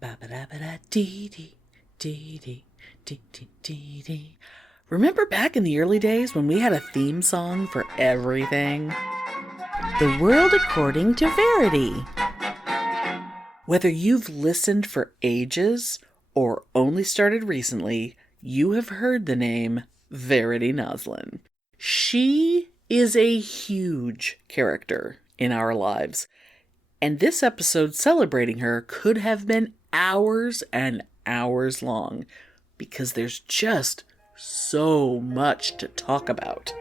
Ba-ba-da-ba-da-dee-dee, dee-dee, dee-dee-dee-dee. Remember back in the early days when we had a theme song for everything? The World According to Verity. Whether you've listened for ages or only started recently, you have heard the name Verity Noslin. She is a huge character in our lives, and this episode celebrating her could have been hours and hours long because there's just so much to talk about.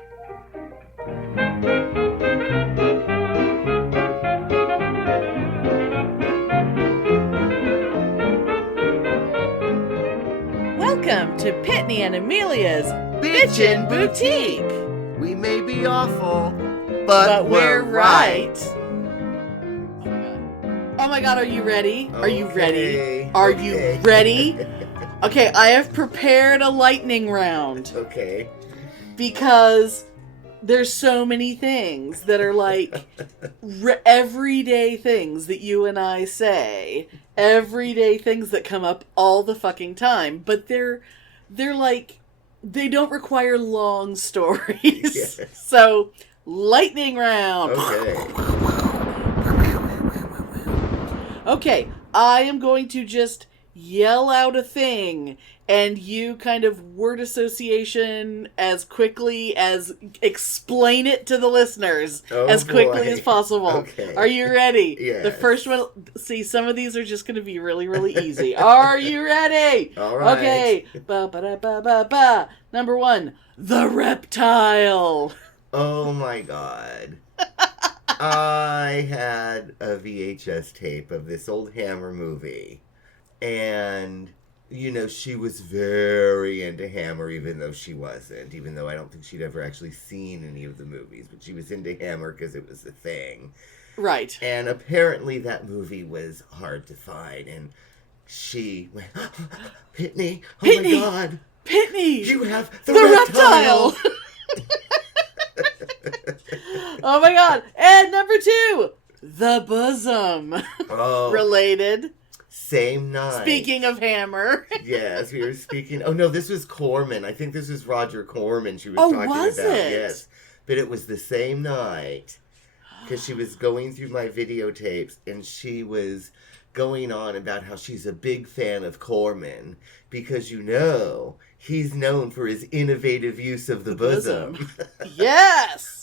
Welcome to Pitney and Amelia's Bitchen Boutique. We may be awful, but we're right. Oh my god, are you ready? Are you ready? Are you Okay. ready? Okay, I have prepared a lightning round. Okay. Because there's so many things that are like everyday things that you and I say. Everyday things that come up all the fucking time. But they're like, they don't require long stories. Yes. So, lightning round. Okay. Okay, I am going to just yell out a thing, and you kind of word association as quickly as explain it to the listeners as quickly as possible. Okay. Are you ready? Yes. The first one, see, some of these are just going to be really, really easy. Are you ready? All right. Okay. Ba-ba-da-ba-ba-ba. Number one, the Reptile. Oh my god. I had a VHS tape of this old Hammer movie. And, you know, she was very into Hammer, even though she wasn't. Even though I don't think she'd ever actually seen any of the movies. But she was into Hammer because it was a thing. Right. And apparently that movie was hard to find. And she went, Pitney, oh Pitney, my god. Pitney! You have the Reptile! Oh my god. And number two, the bosom. Oh, Related. same night. Speaking of Hammer. Yes, we were speaking. Oh no, this was Corman. I think this was Roger Corman she was Oh, talking was about. it? Yes. But it was the same night. Because she was going through my videotapes and she was going on about how she's a big fan of Corman. Because, you know, he's known for his innovative use of the bosom. Yes!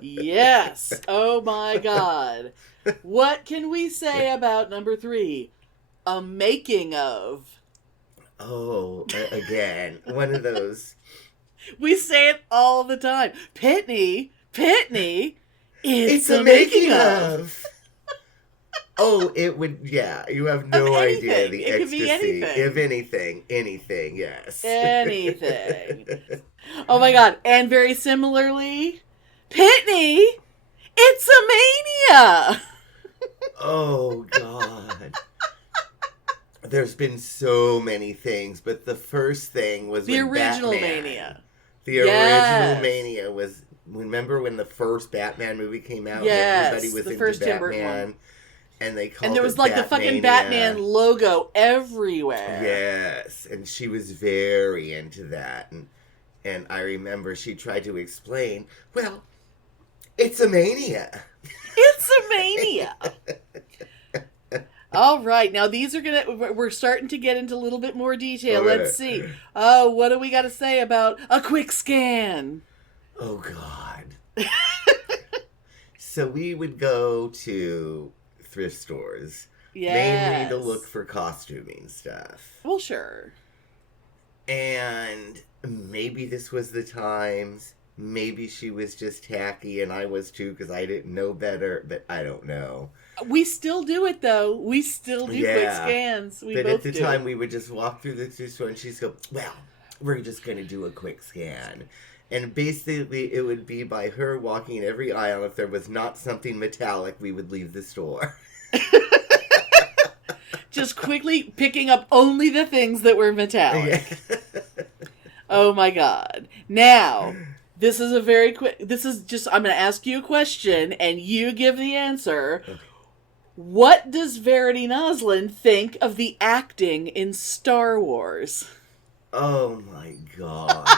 Yes! Oh my god. What can we say about number three? A making of. Oh, again, one of those. We say it all the time. Pitney, it's a making of. Oh, it would, yeah, you have no anything. idea the It could be ecstasy. anything. If anything, yes. Anything. Oh my god. And very similarly, Pitney, it's a mania. Oh, God. There's been so many things, but the first thing was The when original Batman, Mania. The Yes. original Mania was, remember when the first Batman movie came out? Yes, And everybody was the into first Tim Burton Batman. one. And they called And there was it like the fucking Batmania. Batman logo everywhere. Yes, and she was very into that. And I remember she tried to explain, well, it's a mania. It's a mania. All right, now these are we're starting to get into a little bit more detail. Okay. Let's see. Oh, what do we got to say about a quick scan? Oh, God. So we would go to thrift stores. Yes. Mainly to look for costuming stuff. Well, sure. And maybe this was the times. Maybe she was just tacky and I was too because I didn't know better. But I don't know. We still do it, though. We still do quick scans. We but both at the do. time, we would just walk through the thrift store and she'd go, well, we're just going to do a quick scan. And basically, it would be by her walking every aisle. If there was not something metallic, we would leave the store. Just quickly picking up only the things that were metallic. Yeah. Oh my god. Now, this is a very quick, this is just, I'm going to ask you a question and you give the answer. What does Verity Noslin think of the acting in Star Wars? Oh my god.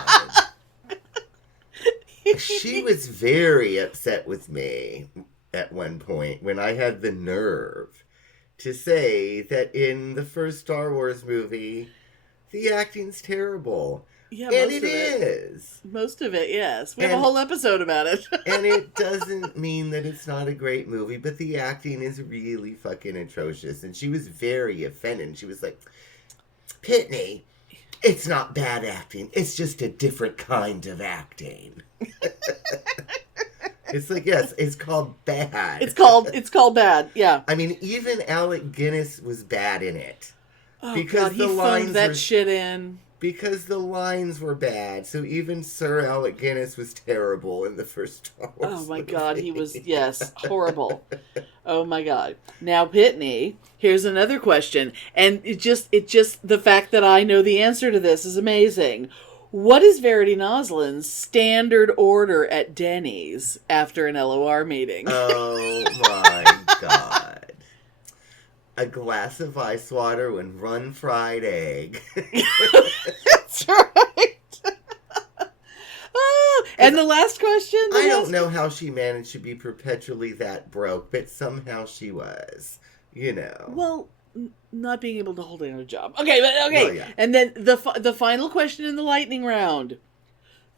She was very upset with me at one point when I had the nerve to say that in the first Star Wars movie, the acting's terrible. Yeah, And most it of it. is. Most of it, yes. We have a And- whole episode about it. And it doesn't mean that it's not a great movie, but the acting is really fucking atrocious. And she was very offended. She was like, Pitney, it's not bad acting. It's just a different kind of acting. It's like, yes, it's called bad. It's called bad, yeah. I mean, even Alec Guinness was bad in it. Oh, Because God, he the lines phoned that were- shit in. Because the lines were bad. So even Sir Alec Guinness was terrible in the first Star Wars Oh, my movie. God, he was, yes, horrible. Oh, my God. Now, Pitney, here's another question. And it just, the fact that I know the answer to this is amazing. What is Verity Noslin's standard order at Denny's after an LOR meeting? Oh my god. A glass of ice water and one fried egg. That's right. And the last question? I don't know how she managed to be perpetually that broke, but somehow she was. You know. Well, not being able to hold down a job. Okay, but okay. Well, yeah. And then the final question in the lightning round.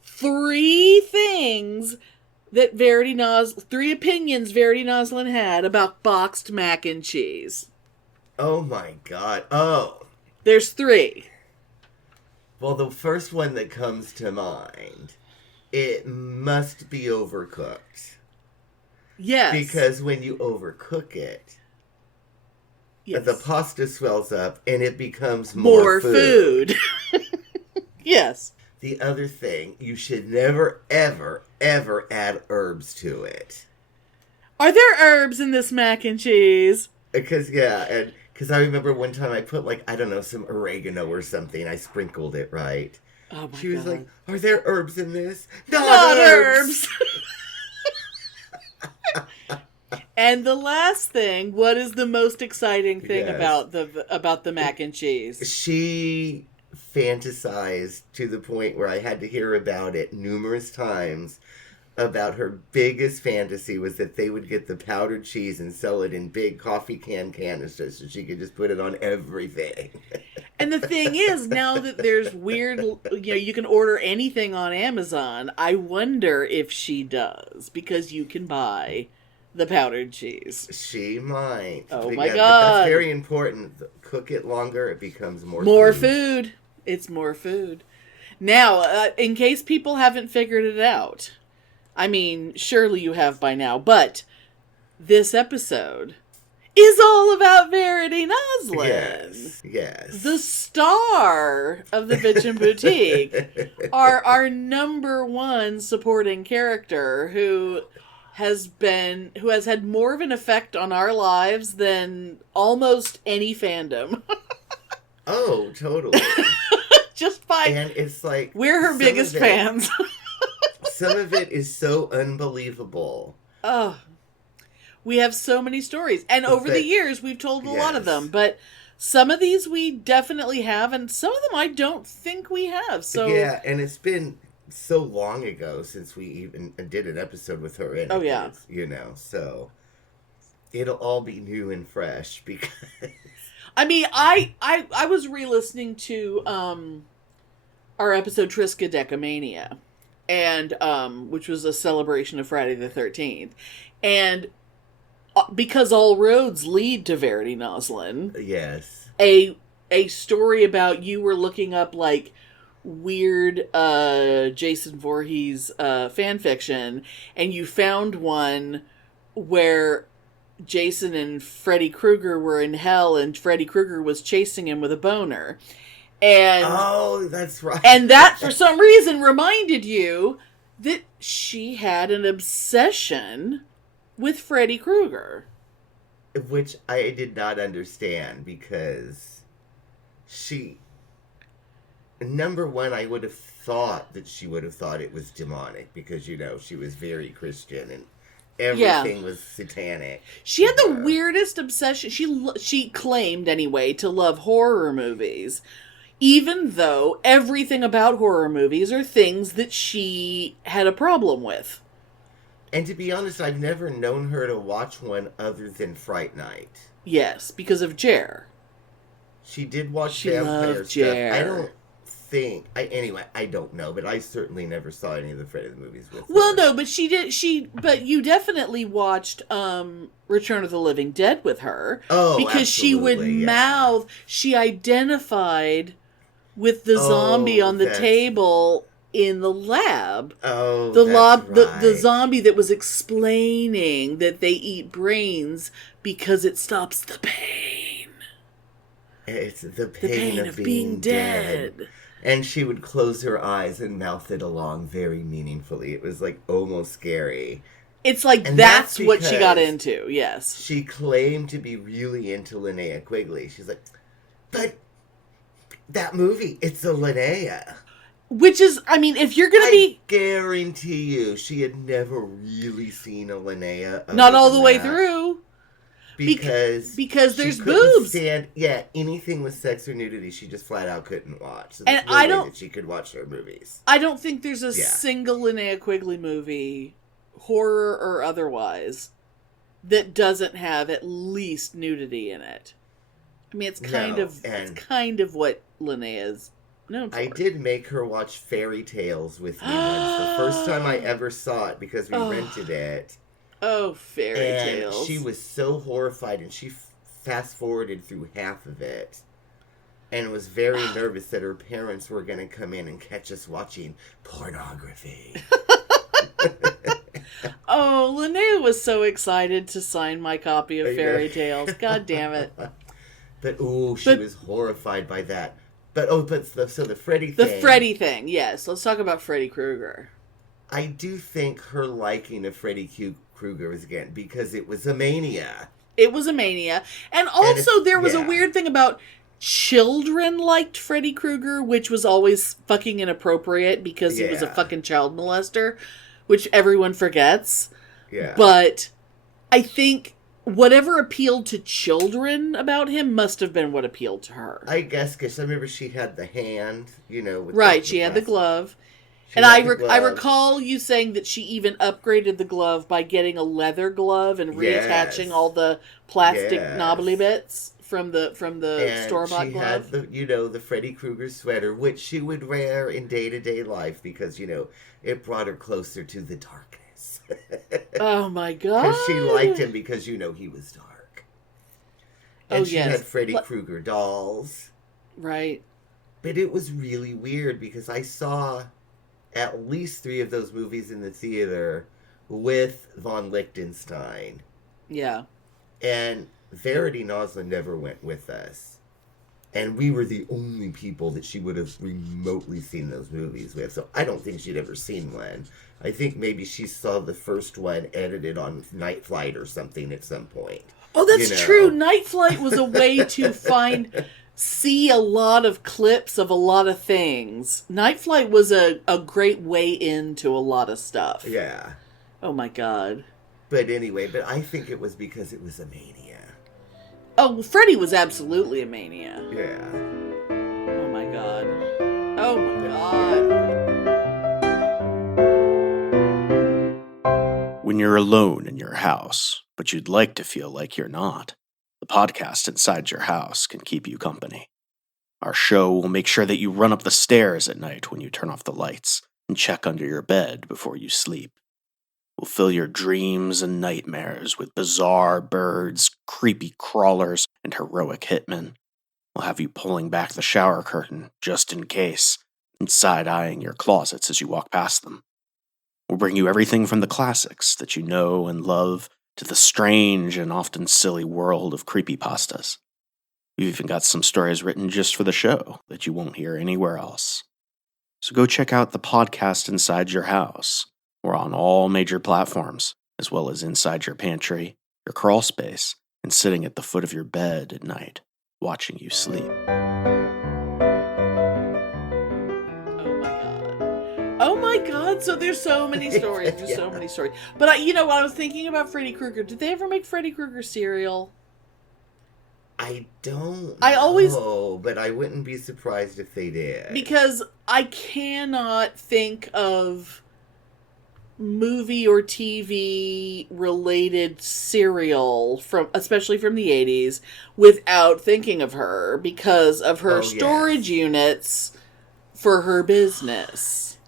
3 things that three opinions Verity Noslin had about boxed mac and cheese. Oh my god. Oh. There's 3. Well, the first one that comes to mind, it must be overcooked. Yes. Because when you overcook it, yes. the pasta swells up and it becomes more food. Yes. The other thing, you should never, ever, ever add herbs to it. Are there herbs in this mac and cheese? Because I remember one time I put, like, I don't know, some oregano or something. I sprinkled it, right? Oh my She was God. like, are there herbs in this? Not herbs. And the last thing, what is the most exciting thing Yes. about the mac and cheese? She fantasized to the point where I had to hear about it numerous times. About her biggest fantasy was that they would get the powdered cheese and sell it in big coffee canisters so she could just put it on everything. And the thing is, now that there's weird, you can order anything on Amazon, I wonder if she does, because you can buy the powdered cheese. She might. Oh But my yeah, but God. that's very important. Cook it longer, it becomes more Food. It's more food. Now, in case people haven't figured it out, I mean, surely you have by now, but this episode is all about Verity Noslin. Yes. The star of the Bitchen Boutique. our number one supporting character who has had more of an effect on our lives than almost any fandom. Oh, totally. Just by... And it's like... We're her biggest fans. Some of it is so unbelievable. Oh, we have so many stories. And over the years, we've told a lot of them. But some of these we definitely have, and some of them I don't think we have. So yeah, and it's been so long ago since we even did an episode with her in it. Oh, yeah. So it'll all be new and fresh because... I mean, I was re-listening to our episode Triskaidecamania, and which was a celebration of Friday the 13th, and because all roads lead to Verity Noslin. Yes. A story about you were looking up like weird Jason Voorhees fan fiction, and you found one where Jason and Freddy Krueger were in hell, and Freddy Krueger was chasing him with a boner. And oh, that's right. And that, for some reason, reminded you that she had an obsession with Freddy Krueger. Which I did not understand because number one, I would have thought that she would have thought it was demonic because, she was very Christian and Everything was satanic. She had the weirdest obsession. She claimed, anyway, to love horror movies, even though everything about horror movies are things that she had a problem with. And to be honest, I've never known her to watch one other than Fright Night. Yes, because of Jer. She did watch vampire stuff. Jer. I don't think... Anyway, I don't know, but I certainly never saw any of the Freddy movies with her. Well, no, but but you definitely watched Return of the Living Dead with her. Oh, because she would mouth... She identified with the zombie on the table in the lab. Oh, the zombie that was explaining that they eat brains because it stops the pain. It's the pain of being dead. And she would close her eyes and mouth it along very meaningfully. It was like almost scary. It's like that's what she got into, yes. She claimed to be really into Linnea Quigley. She's like, but that movie, it's a Linnea. Which is, I mean, if you're going to be... I guarantee you, she had never really seen a Linnea. Not all the way through. Because there's boobs. Anything with sex or nudity, she just flat out couldn't watch. So and I don't... that she could watch her movies. I don't think there's a single Linnea Quigley movie, horror or otherwise, that doesn't have at least nudity in it. I mean, it's kind of what Linnea's known for. I did make her watch Fairy Tales with me once. The first time I ever saw it because we rented it. Oh, Fairy Tales. She was so horrified, and she fast-forwarded through half of it. And was very nervous that her parents were going to come in and catch us watching pornography. Oh, Linnea was so excited to sign my copy of Fairy Tales. God damn it. But, she was horrified by that. So the Freddy thing. The Freddy thing, yes. Let's talk about Freddy Krueger. I do think her liking of Freddy Krueger was, again, because it was a mania. It was a mania. And also there was a weird thing about children liked Freddy Krueger, which was always fucking inappropriate because he was a fucking child molester, which everyone forgets. Yeah. But I think whatever appealed to children about him must have been what appealed to her. I guess, because I remember she had the hand, with right, she had the glove. And I recall you saying that she even upgraded the glove by getting a leather glove and reattaching all the plastic knobbly bits from the store-bought glove. She had the Freddy Krueger sweater, which she would wear in day-to-day life because, it brought her closer to the darkness. Oh my God. Because she liked him because, he was dark. And she had Freddy Krueger dolls. Right. But it was really weird because I saw at least 3 of those movies in the theater with von Lichtenstein. Yeah. And Verity never went with us. And we were the only people that she would have remotely seen those movies with. So I don't think she'd ever seen one. I think maybe she saw the first one edited on Night Flight or something at some point. Oh, that's true. Night Flight was a way to see a lot of clips of a lot of things. Night Flight was a great way into a lot of stuff. Yeah. Oh my God. But anyway, I think it was because it was a mania. Oh, Freddy was absolutely a mania. Yeah. Oh my God. Oh my God. When you're alone in your house, but you'd like to feel like you're not, the podcast inside your house can keep you company. Our show will make sure that you run up the stairs at night when you turn off the lights and check under your bed before you sleep. We'll fill your dreams and nightmares with bizarre birds, creepy crawlers, and heroic hitmen. We'll have you pulling back the shower curtain just in case, and side-eyeing your closets as you walk past them. We'll bring you everything from the classics that you know and love to the strange and often silly world of creepypastas. We've even got some stories written just for the show that you won't hear anywhere else. So go check out the podcast inside your house. We're on all major platforms, as well as inside your pantry, your crawl space, and sitting at the foot of your bed at night, watching you sleep. Oh my God. So there's so many stories. There's so many stories. But what I was thinking about Freddy Krueger. Did they ever make Freddy Krueger cereal? I don't I always know, but I wouldn't be surprised if they did. Because I cannot think of movie or TV related cereal especially from the 80s without thinking of her because of her storage units for her business.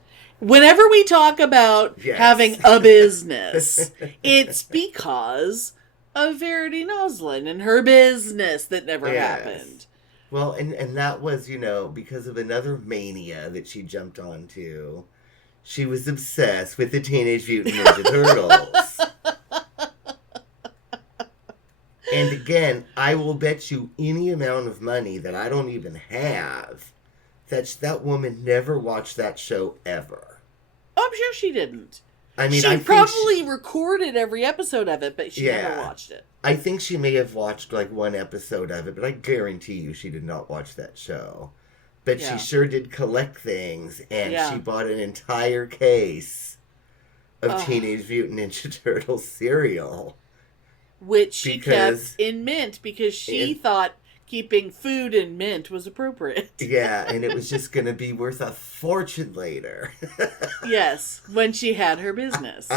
Whenever we talk about having a business, it's because of Verity Noslin and her business that never happened. Well, and that was, because of another mania that she jumped onto. She was obsessed with the Teenage Mutant Ninja Turtles. And again, I will bet you any amount of money that I don't even have that woman never watched that show ever. Oh, I'm sure she didn't. I mean, she probably recorded every episode of it, but she never watched it. I think she may have watched like one episode of it, but I guarantee you she did not watch that show. But she sure did collect things, and she bought an entire case of Teenage Mutant Ninja Turtles cereal. Which she kept in mint because she thought keeping food in mint was appropriate. Yeah, and it was just going to be worth a fortune later. Yes, when she had her business.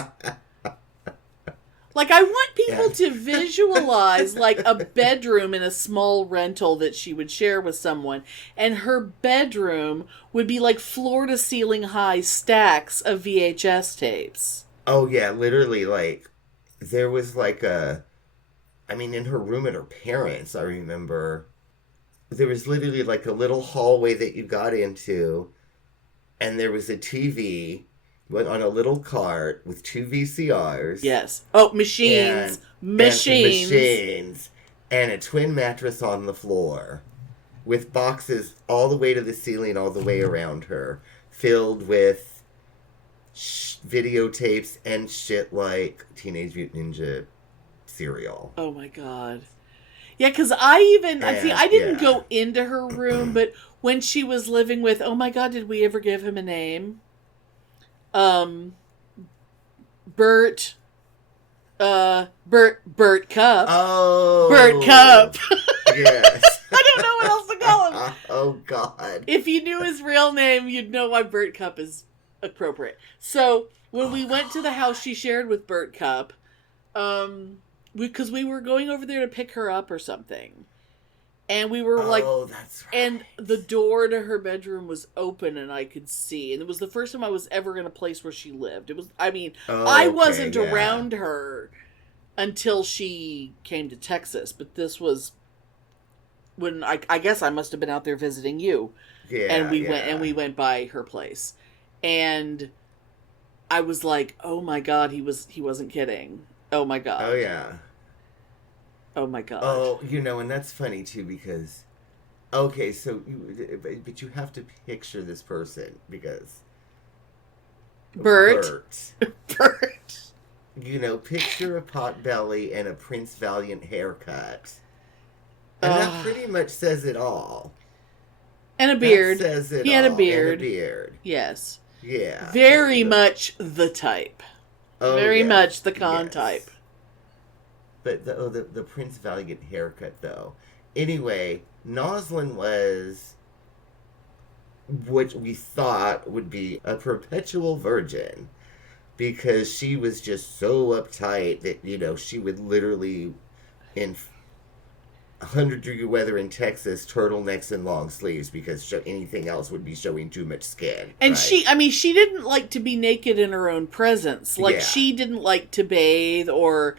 Like, I want people to visualize, like, a bedroom in a small rental that she would share with someone. And her bedroom would be, like, floor-to-ceiling high stacks of VHS tapes. Oh, yeah, literally, like, there was, like, in her room at her parents', I remember, there was literally, like, a little hallway that you got into, and there was a TV... went on a little cart with 2 VCRs. Yes. Oh, machines. Machines. And a twin mattress on the floor. With boxes all the way to the ceiling, all the way around her. Filled with videotapes and shit like Teenage Mutant Ninja cereal. Oh my God. Yeah, because I didn't go into her room, but when she was living with, oh my God, did we ever give him a name? Bert Cup. Oh. Bert Cup. Yes. I don't know what else to call him. Oh, God. If you knew his real name, you'd know why Bert Cup is appropriate. So, when we went to the house she shared with Bert Cup, because we were going over there to pick her up or something. And we were that's right. And the door to her bedroom was open and I could see. And it was the first time I was ever in a place where she lived. It was, I wasn't around her until she came to Texas. But this was when I guess I must have been out there visiting you. Yeah. And we went by her place. And I was like, oh my God, he wasn't kidding. Oh my God. Oh yeah. Oh my God. Oh, and that's funny too because, okay, but you have to picture this person because Bert. Picture a pot belly and a Prince Valiant haircut, and that pretty much says it all. And a beard. That says it he all. had a beard. And a beard. Yes. Yeah. Very much the type. Oh, Very much the con type. But the Prince Valiant haircut, though. Anyway, Noslin was what we thought would be a perpetual virgin. Because she was just so uptight that, she would literally, in 100-degree weather in Texas, turtlenecks and long sleeves because anything else would be showing too much skin. And right? she didn't like to be naked in her own presence. Like, she didn't like to bathe or...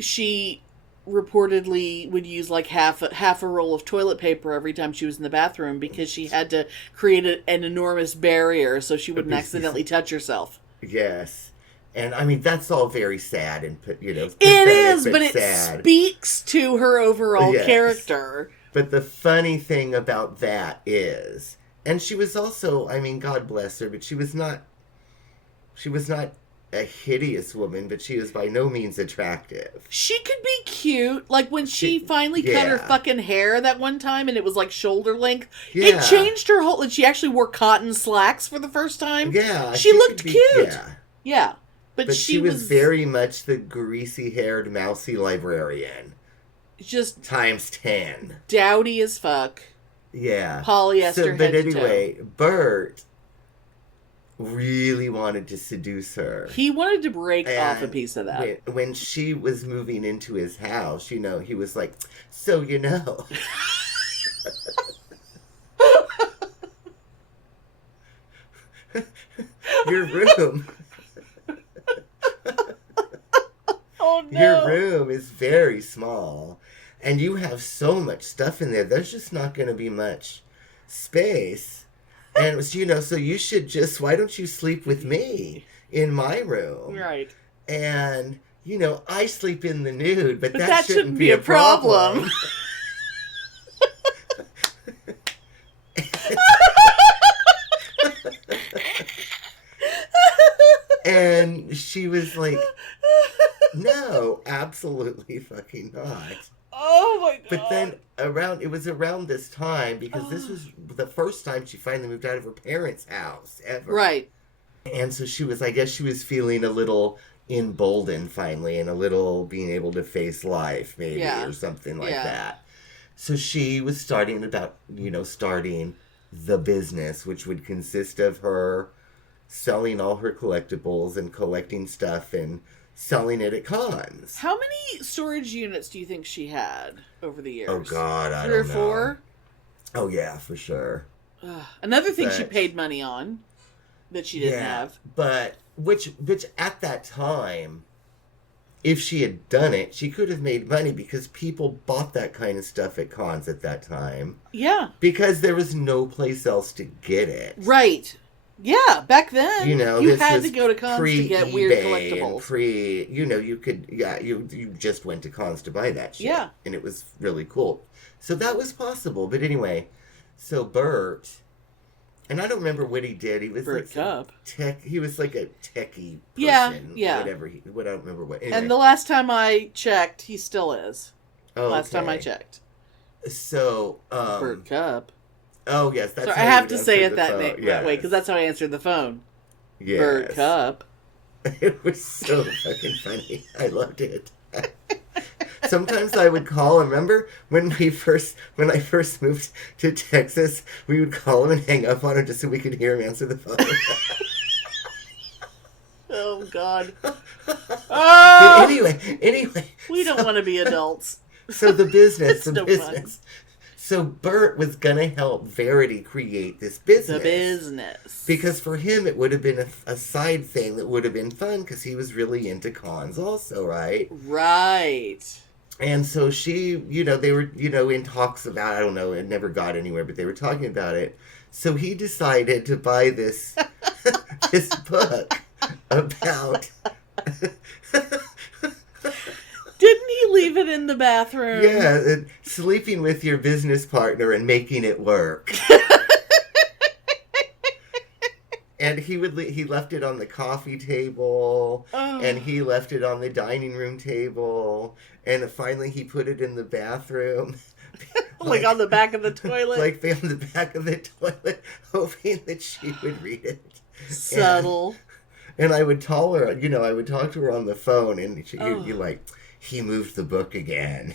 She reportedly would use like half a roll of toilet paper every time she was in the bathroom because she had to create an enormous barrier so she wouldn't accidentally touch herself. Yes. And that's all very sad and pathetic, it is, but it sad. Speaks to her overall character. But the funny thing about that is, and she was also, God bless her, but she was not a hideous woman, but she is by no means attractive. She could be cute. Like when she finally cut her yeah. fucking hair that one time and it was like shoulder length. Yeah. It changed her whole... And she actually wore cotton slacks for the first time. Yeah. She looked cute. Yeah. Yeah. But she was very much the greasy-haired, mousy librarian. Just... Times 10. Dowdy as fuck. Yeah. Polyester But head anyway, to toe. Bert really wanted to seduce her. He wanted to break off a piece of that. When she was moving into his house, you know, he was like, so, you know. Your room. Oh, no. Your room is very small. And you have so much stuff in there. There's just not going to be much space. And it was, you know, so you should just, why don't you sleep with me in my room? Right. And, you know, I sleep in the nude, but that shouldn't be a problem. And she was like, no, absolutely fucking not. Oh my god. But then it was around this time, because this was the first time she finally moved out of her parents' house ever. Right. And so I guess she was feeling a little emboldened finally, and a little being able to face life maybe, or something like that. So she was starting the business, which would consist of her selling all her collectibles and collecting stuff and selling it at cons. How many storage units do you think she had over the years? Oh, God, I 3 don't or know. 4? Oh, yeah, for sure. Another thing she paid money on that she didn't have. But, which at that time, if she had done it, she could have made money, because people bought that kind of stuff at cons at that time. Yeah. Because there was no place else to get it. Right. Yeah, back then, you know, you this had was to go to cons to get weird collectibles. And you just went to cons to buy that shit. Yeah. And it was really cool. So that was possible. But anyway, so Bert, and I don't remember what he did. He was Bert Cup. He was like a techie person. Yeah. Whatever. I don't remember what. Anyway. And the last time I checked, he still is. Oh, last time I checked. So, Bert Cup. Oh, yes. That's I have to say it that way, because that's how I answered the phone. Yes. Bert Cup. It was so fucking funny. I loved it. Sometimes I would call him. Remember when I first moved to Texas, we would call him and hang up on him just so we could hear him answer the phone. Oh, God. Anyway. We don't want to be adults. So the business. Fun. So Bert was going to help Verity create this business. The business. Because for him, it would have been a side thing that would have been fun, because he was really into cons also, right? Right. And so she, they were, in talks about, I don't know, it never got anywhere, but they were talking about it. So he decided to buy this, this book about... Didn't he leave it in the bathroom? Yeah, sleeping with your business partner and making it work. And he left it on the coffee table, and he left it on the dining room table, and finally he put it in the bathroom. like on the back of the toilet? Like on the back of the toilet, hoping that she would read it. Subtle. And I would tell her, I would talk to her on the phone, and you're like... He moved the book again.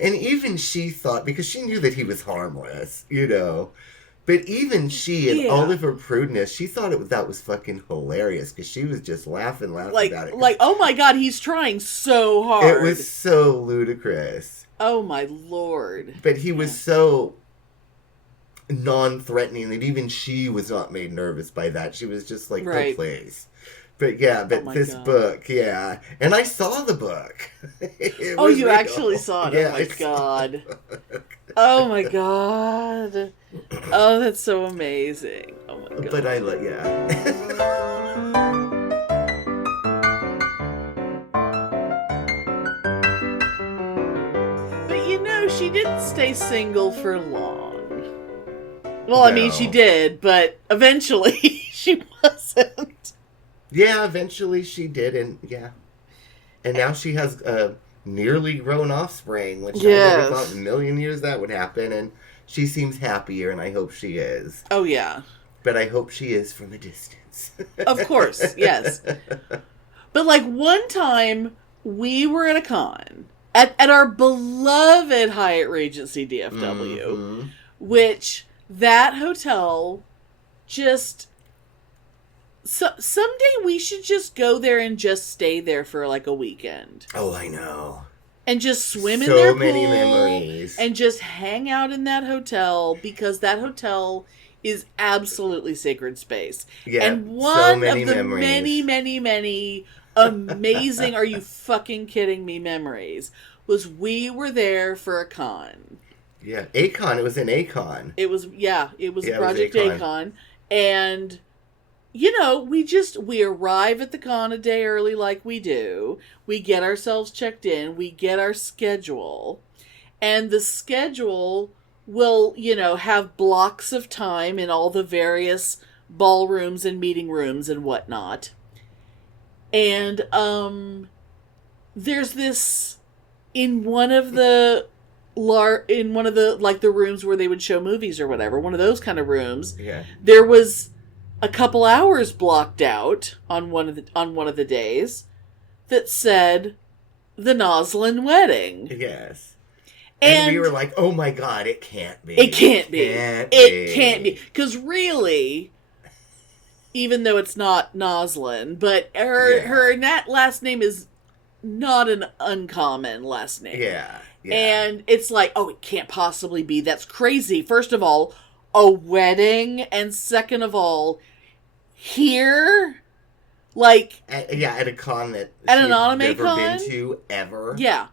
And even she thought, because she knew that he was harmless, But even she, in all of her prudeness, she thought that was fucking hilarious, because she was just laughing about it. Like, oh my God, he's trying so hard. It was so ludicrous. Oh my Lord. But he was so non-threatening that even she was not made nervous by that. She was just like, oh, please. But this book, and I saw the book. Oh, you actually saw it? Oh my God. Oh my God. Oh, that's so amazing. Oh my God. But But she didn't stay single for long. Well, I mean, she No. did, but eventually she wasn't. Yeah, eventually she did, and yeah. And now she has a nearly grown offspring, which I never thought in a million years that would happen, and she seems happier, and I hope she is. Oh, yeah. But I hope she is from a distance. Of course, yes. But, like, one time, we were at a con, at our beloved Hyatt Regency DFW, Mm-hmm. which, that hotel just... So, someday we should just go there and just stay there for, like, a weekend. Oh, I know. And just swim in So their many pool memories. and just hang out in that hotel, because that hotel is absolutely sacred space. Yeah, and so one many of the memories. many amazing, are you fucking kidding me, memories was we were there for a con. Yeah, Akon. It was an Akon. It was Project Akon. Akon. And, you know, we arrive at the con a day early like we do. We get ourselves checked in. We get our schedule. And the schedule will, you know, have blocks of time in all the various ballrooms and meeting rooms and whatnot. And, there's this, in one of the, like, the rooms where they would show movies or whatever, one of those kind of rooms, Yeah. there was a couple hours blocked out on one of the days that said the Noslin wedding. Yes. And we were like, oh my God, it can't be. It can't be. It can't be. Because really, even though it's not Noslin, but her last name is not an uncommon last name. Yeah. And it's like, oh, it can't possibly be. That's crazy. First of all, a wedding. And second of all, here, like... At a con that at an she'd anime never con? been to, ever. Yeah.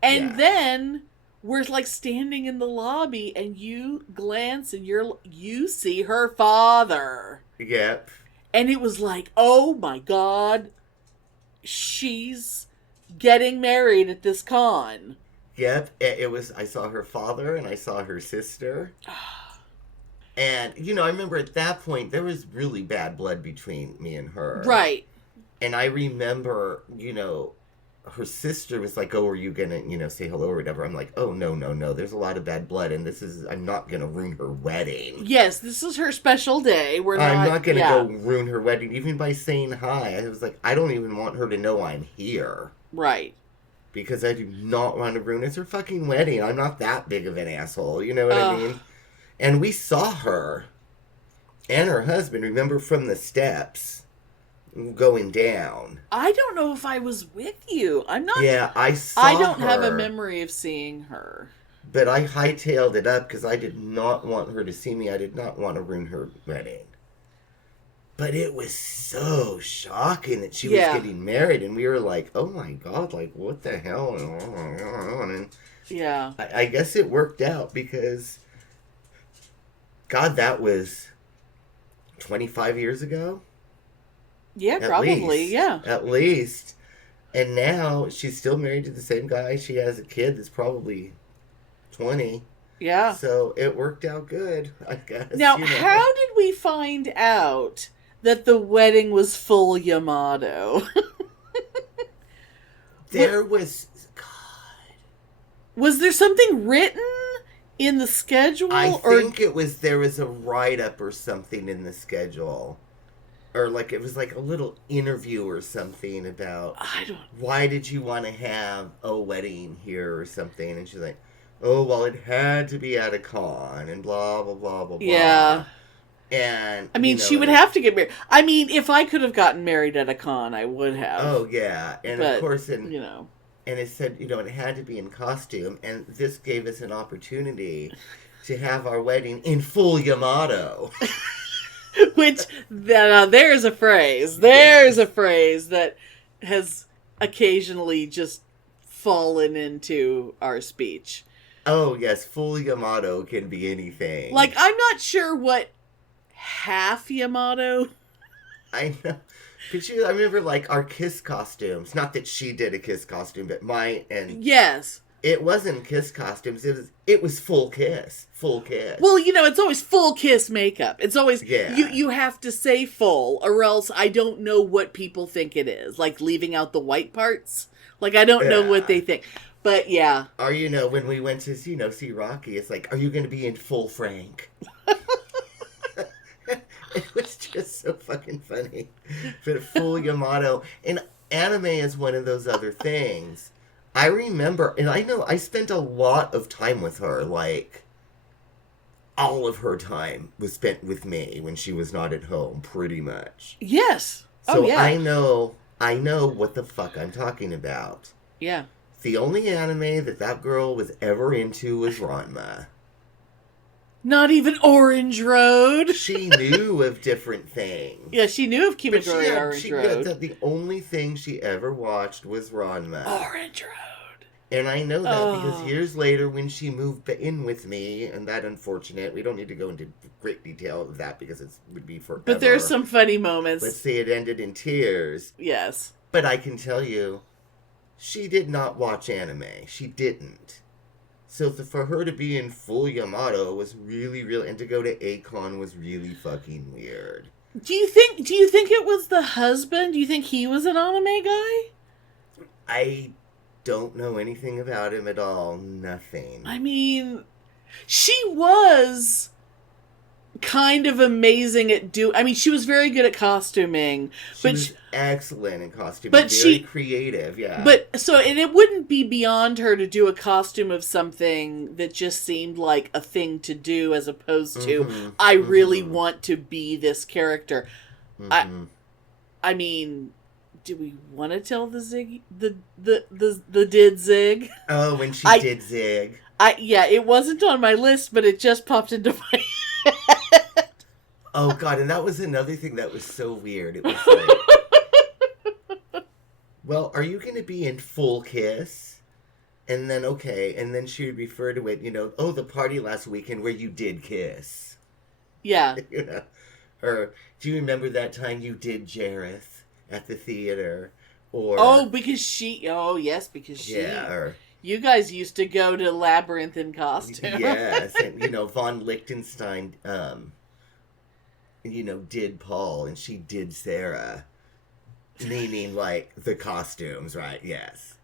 And then... we're, like, standing in the lobby, and you glance, and you see her father. Yep. And it was like, oh my God, she's getting married at this con. Yep. It was, I saw her father, and I saw her sister. And, you know, I remember at that point, there was really bad blood between me and her. Right. And I remember, you know... her sister was like, oh, are you gonna, you know, say hello or whatever? I'm like, oh, no. There's a lot of bad blood, and I'm not gonna ruin her wedding. Yes, this is her special day. I'm not gonna go ruin her wedding, even by saying hi. I was like, I don't even want her to know I'm here. Right. Because I do not want to ruin it's her fucking wedding. I'm not that big of an asshole, you know what I mean? And we saw her and her husband, remember, from the steps... going down. I don't know if I was with you. I'm not. Yeah, I saw I don't her, have a memory of seeing her. But I hightailed it up because I did not want her to see me. I did not want to ruin her wedding. But it was so shocking that she was getting married, and we were like, oh my God, like, what the hell? And yeah. I guess it worked out because, God, that was 25 years ago? Yeah, probably, yeah. At least. And now she's still married to the same guy. She has a kid that's probably 20. Yeah. So it worked out good, I guess. Now, you know. how did we find out that the wedding was full Yamato? There was... God. Was there something written in the schedule? I think there was a write-up or something in the schedule. Or, like, it was like a little interview or something about... why did you want to have a wedding here or something? And she's like, oh, well, it had to be at a con and blah, blah, blah, blah, blah. Yeah. And, I mean, she would have to get married. I mean, if I could have gotten married at a con, I would have. Oh, yeah. And, of course, you know. And it said, you know, it had to be in costume. And this gave us an opportunity to have our wedding in full Yamato. Which, there's a phrase. There's a phrase that has occasionally just fallen into our speech. Oh, yes. Full Yamato can be anything. Like, I'm not sure what half Yamato... I know. I remember, like, our Kiss costumes. Not that she did a Kiss costume, but mine and... Yes. It wasn't Kiss costumes. It was full Kiss. Full Kiss. Well, it's always full Kiss makeup. It's always, Yeah. you have to say full, or else I don't know what people think it is. Like, leaving out the white parts. Like, I don't know what they think. But, yeah. Or, when we went to, see Rocky, it's like, are you going to be in full Frank? It was just so fucking funny. But full Yamato. And anime is one of those other things. I remember, and I know I spent a lot of time with her, like, all of her time was spent with me when she was not at home, pretty much. Yes. So yeah. I know what the fuck I'm talking about. Yeah. The only anime that girl was ever into was Ranma. Not even Orange Road. She knew of different things. Yeah, she knew of Kimagure Orange Road. The only thing she ever watched was Ranma. Orange Road. And I know that because years later when she moved in with me, and that unfortunate, we don't need to go into great detail of that because it would be forever. But there's some funny moments. Let's say it ended in tears. Yes. But I can tell you, she did not watch anime. She didn't. So for her to be in full Yamato was really, really, and to go to A-Kon was really fucking weird. Do you think it was the husband? Do you think he was an anime guy? I don't know anything about him at all. Nothing. I mean, she was kind of amazing at she was very good at costuming. She was excellent in costuming. But very creative, yeah. And it wouldn't be beyond her to do a costume of something that just seemed like a thing to do as opposed to, I really want to be this character. I mean, do we want to tell the did zig? Oh, when she did zig. It wasn't on my list, but it just popped into my head. Oh, God, and that was another thing that was so weird. It was like, well, are you going to be in full Kiss? And then, and then she would refer to it, the party last weekend where you did kiss. Yeah. Or, do you remember that time you did Jareth at the theater? Or yes, because she... Yeah, or... You guys used to go to Labyrinth in costume. Yes, and, von Lichtenstein, did Paul, and she did Sarah. Meaning, like, the costumes, right? Yes.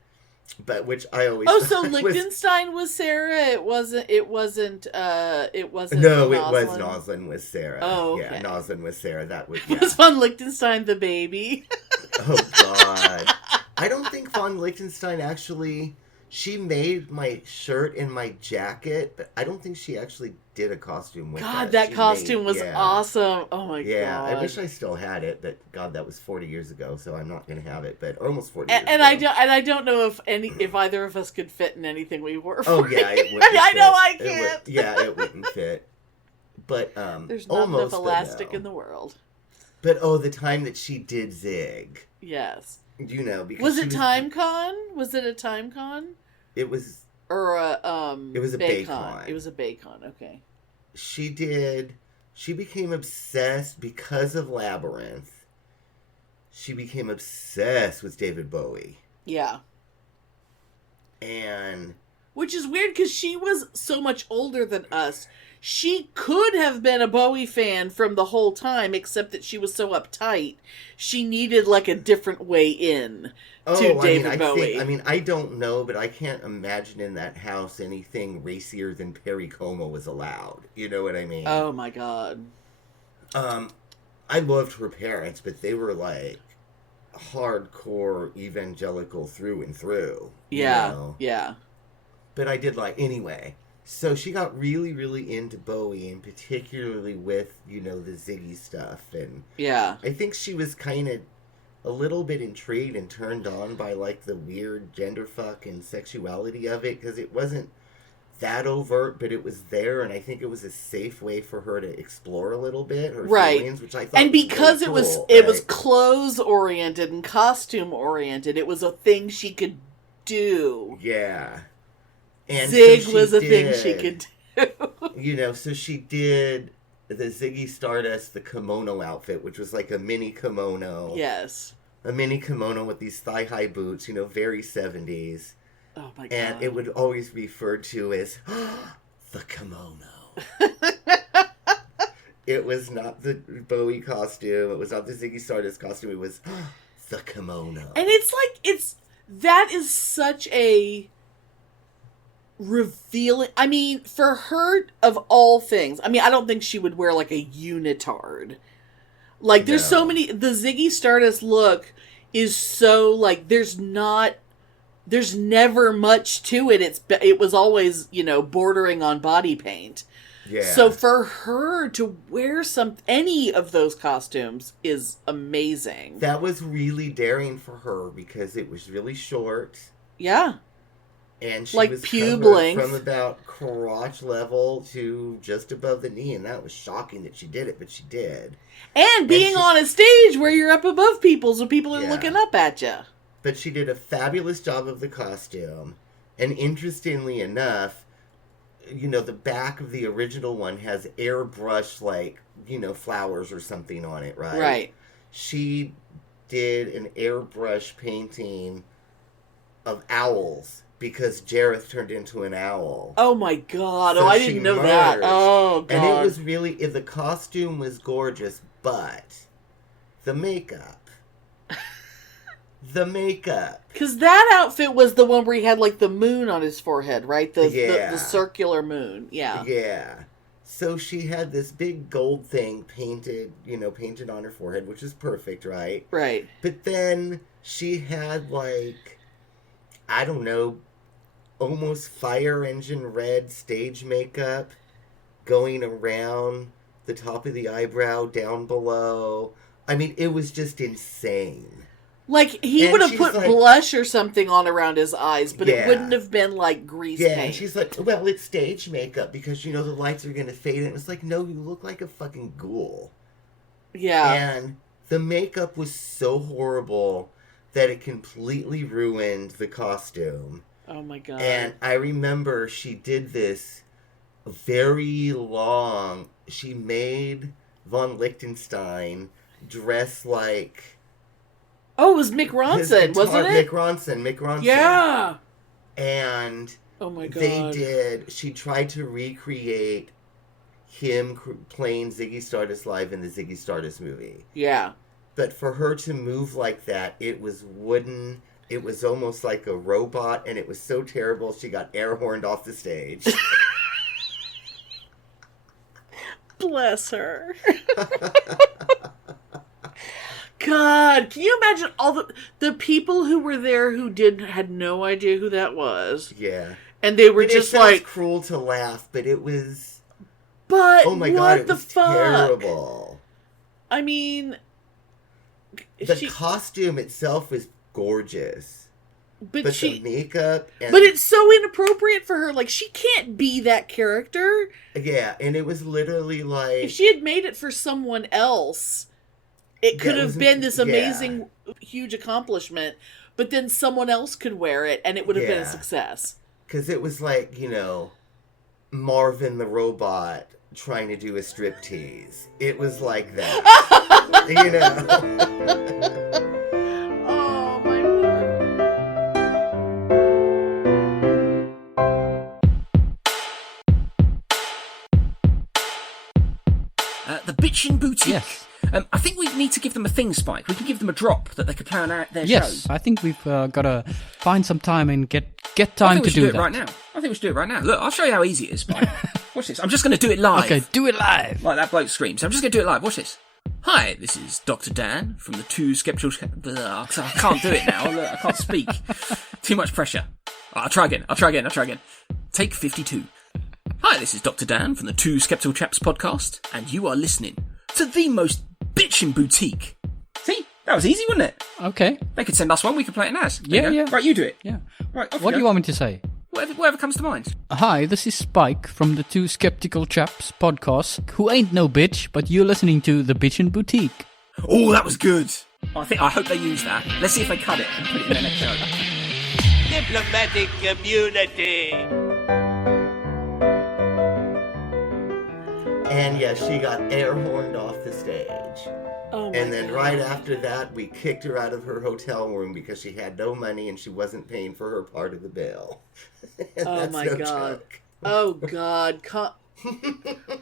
But, which I always so Lichtenstein was Sarah? It wasn't No, Noslin? it was Noslin was Sarah. Oh, okay. Yeah, Noslin was Sarah. That was, Was von Lichtenstein the baby? Oh, God. I don't think von Lichtenstein actually... She made my shirt and my jacket, but I don't think she actually did a costume with God, that costume was awesome. Oh, my God. Yeah, I wish I still had it, but God, that was 40 years ago, so I'm not going to have it, but almost 40 years and ago. I don't know if either of us could fit in anything we wore. Oh, yeah, it wouldn't I know I can't. It wouldn't fit. But, there's not enough elastic in the world. But, the time that she did zig. Yes. Because was it TimeCon? Was it a TimeCon? It was... Or it was a Baycon. It was a Baycon, okay. She became obsessed because of Labyrinth. She became obsessed with David Bowie. Yeah. And... Which is weird because she was so much older than us. She could have been a Bowie fan from the whole time, except that she was so uptight. She needed, like, a different way in to David Bowie. I don't know, but I can't imagine in that house anything racier than Perry Como was allowed. You know what I mean? Oh, my God. I loved her parents, but they were, like, hardcore evangelical through and through. Yeah, yeah. But I did anyway... So she got really, really into Bowie, and particularly with, the Ziggy stuff. And yeah, I think she was kind of a little bit intrigued and turned on by, the weird gender fuck and sexuality of it, because it wasn't that overt, but it was there, and I think it was a safe way for her to explore a little bit her feelings, which I thought and because was really cool, cool, it was clothes oriented and costume oriented, it was a thing she could do. Yeah. And Zig was a thing she could do. So she did the Ziggy Stardust, the kimono outfit, which was like a mini kimono. Yes. A mini kimono with these thigh-high boots, very 70s. Oh my God. And it would always be referred to as the kimono. It was not the Bowie costume. It was not the Ziggy Stardust costume. It was the kimono. And it's like, that is such a revealing. I mean, for her, of all things, I mean, I don't think she would wear like a unitard. Like, there's so many, the Ziggy Stardust look is so, like, there's never much to it. It was always, bordering on body paint. Yeah. So for her to wear any of those costumes is amazing. That was really daring for her because it was really short. Yeah. And she like was pube covered length from about crotch level to just above the knee, and that was shocking that she did it, but she did. And being on a stage where you're up above people, so people are looking up at you. But she did a fabulous job of the costume, and interestingly enough, the back of the original one has airbrush, flowers or something on it, right? Right. She did an airbrush painting of owls because Jareth turned into an owl. Oh my God. So I didn't know that. Oh God. And it was really, the costume was gorgeous, but the makeup. Because that outfit was the one where he had like the moon on his forehead, right? The circular moon. Yeah. Yeah. So she had this big gold thing painted on her forehead, which is perfect, right? Right. But then she had I don't know, almost fire engine red stage makeup going around the top of the eyebrow, down below. I mean, it was just insane. Like, he would have put blush or something on around his eyes, but it wouldn't have been like grease paint. And she's like, well, it's stage makeup because, the lights are going to fade. And it's like, no, you look like a fucking ghoul. Yeah. And the makeup was so horrible that it completely ruined the costume. Oh my God. And I remember she did this very long, she made von Lichtenstein dress like... Oh, it was Mick Ronson, wasn't it? Mick Ronson. Yeah. And oh my God. She tried to recreate him playing Ziggy Stardust live in the Ziggy Stardust movie. Yeah. But for her to move like that, it was wooden. It was almost like a robot, and it was so terrible she got air horned off the stage. Bless her. God, can you imagine all the people who were there who had no idea who that was? Yeah. And they were just like... cruel to laugh, but it was... But oh my God, it was fuck? terrible. I mean... The costume itself was gorgeous. But the makeup... But it's so inappropriate for her. Like, she can't be that character. Yeah, and it was literally like... If she had made it for someone else... It could have been this amazing, huge accomplishment, but then someone else could wear it, and it would have been a success. Because it was like, Marvin the Robot trying to do a striptease. It was like that. Oh, my Lord. The Bitchen Boutique. Yes. I think we need to give them a thing, Spike. We can give them a drop that they could play on their show. Yes, I think we've got to find some time and get time to do that. Right now. I think we should do it right now. Look, I'll show you how easy it is, Spike. Watch this. I'm just going to do it live. Okay, do it live. Like that bloke screams. I'm just going to do it live. Watch this. Hi, this is Dr. Dan from the Two Skeptical... I can't do it now. Look, I can't speak. Too much pressure. I'll try again. Take 52. Hi, this is Dr. Dan from the Two Skeptical Chaps podcast, and you are listening to the most Bitchen Boutique. See? That was easy, wasn't it? Okay. They could send us one, we could play it in ours. Yeah. Right, you do it. Yeah. Right, what do you want me to say? Whatever comes to mind. Hi, this is Spike from the Two Skeptical Chaps podcast, who ain't no bitch, but you're listening to the Bitchen Boutique. Oh, that was good. I hope they use that. Let's see if they cut it and put it in their next show. Diplomatic community. And she got air horned off the stage. Oh my And then right God. after that, we kicked her out of her hotel room because she had no money and she wasn't paying for her part of the bill. And Oh that's my no God. joke. Oh God.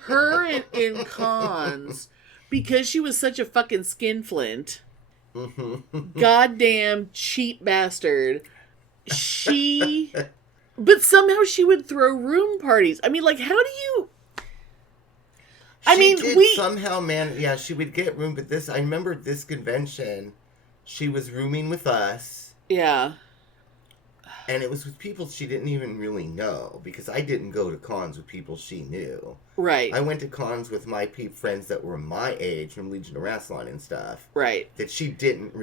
Her in cons, because she was such a fucking skinflint, goddamn cheap bastard. But somehow she would throw room parties. I mean, like, how do you? Somehow, man, yeah, she would get room, but I remember this convention, she was rooming with us, Yeah. and it was with people she didn't even really know, because I didn't go to cons with people she knew. Right. I went to cons with my friends that were my age, from Legion of Rassilon and stuff, Right. that she didn't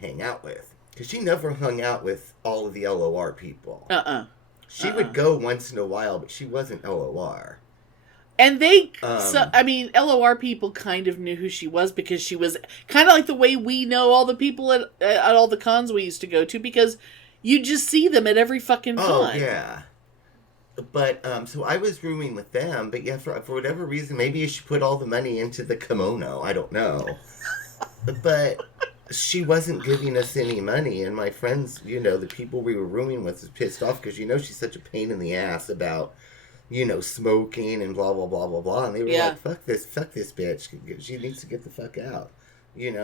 hang out with. Because she never hung out with all of the LOR people. She would go once in a while, but she wasn't LOR. And LOR people kind of knew who she was because she was kind of like the way we know all the people at all the cons we used to go to, because you just see them at every fucking con. Oh, yeah. But, so I was rooming with them, but yeah, for whatever reason, maybe she put all the money into the kimono, I don't know. But she wasn't giving us any money, and my friends, the people we were rooming with was pissed off because, she's such a pain in the ass about, smoking and blah, blah, blah, blah, blah. And they were like, fuck this bitch. She needs to get the fuck out.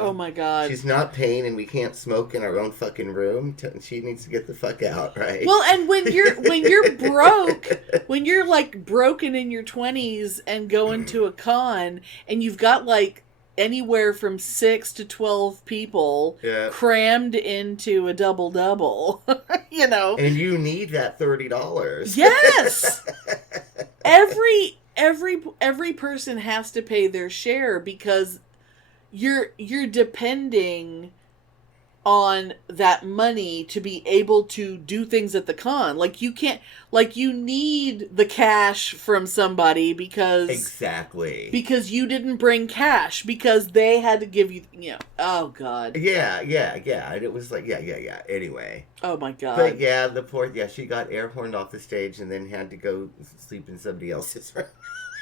Oh my God. She's not paying and we can't smoke in our own fucking room. She needs to get the fuck out, right? Well, and when you're broke, when you're like broken in your 20s and going to a con and you've got like anywhere from 6 to 12 people crammed into a double, And you need that $30. Yes. Every person has to pay their share because you're depending on that money to be able to do things at the con. Like you can't, like you need the cash from somebody because because you didn't bring cash because they had to give you, oh God. Yeah. And it was like, yeah. Anyway. Oh my God. But yeah, she got air horned off the stage and then had to go sleep in somebody else's room.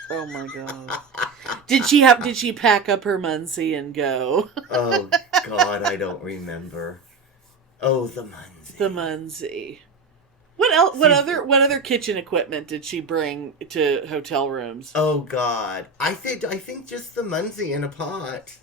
Oh my God. Did she pack up her Munsey and go? Oh God, I don't remember. Oh, the Munsey. The Munsey. What else? What other kitchen equipment did she bring to hotel rooms? Oh God, I think just the Munsey in a pot.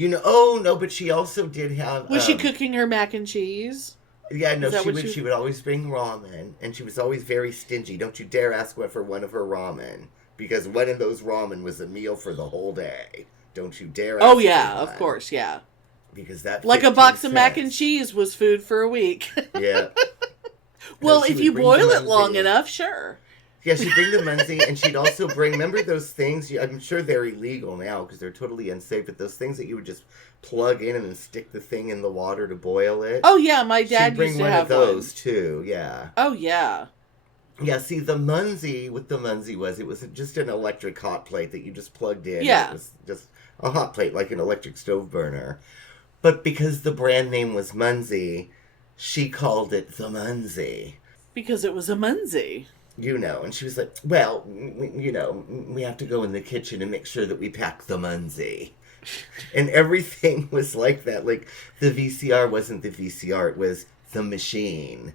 Oh no, but she also did have. Was she cooking her mac and cheese? Yeah, no, she would always bring ramen, and she was always very stingy. Don't you dare ask for one of her ramen, because one of those ramen was a meal for the whole day. Don't you dare ask. Oh yeah, of course, yeah. Because that like a box of mac and cheese was food for a week. Yeah. Well, if you boil it long enough, sure. Yeah, she'd bring the Munsey, and she'd also bring, remember those things, I'm sure they're illegal now because they're totally unsafe, but those things that you would just plug in and then stick the thing in the water to boil it. Oh yeah, my dad used to have one. She'd bring one of those too, yeah. Oh yeah. Yeah, see, the Munsey it was just an electric hot plate that you just plugged in. Yeah. It was just a hot plate, like an electric stove burner. But because the brand name was Munsey, she called it the Munsey. Because it was a Munsey. And she was like, well, we have to go in the kitchen and make sure that we pack the Munsey. And everything was like that. Like, the VCR wasn't the VCR, it was the machine.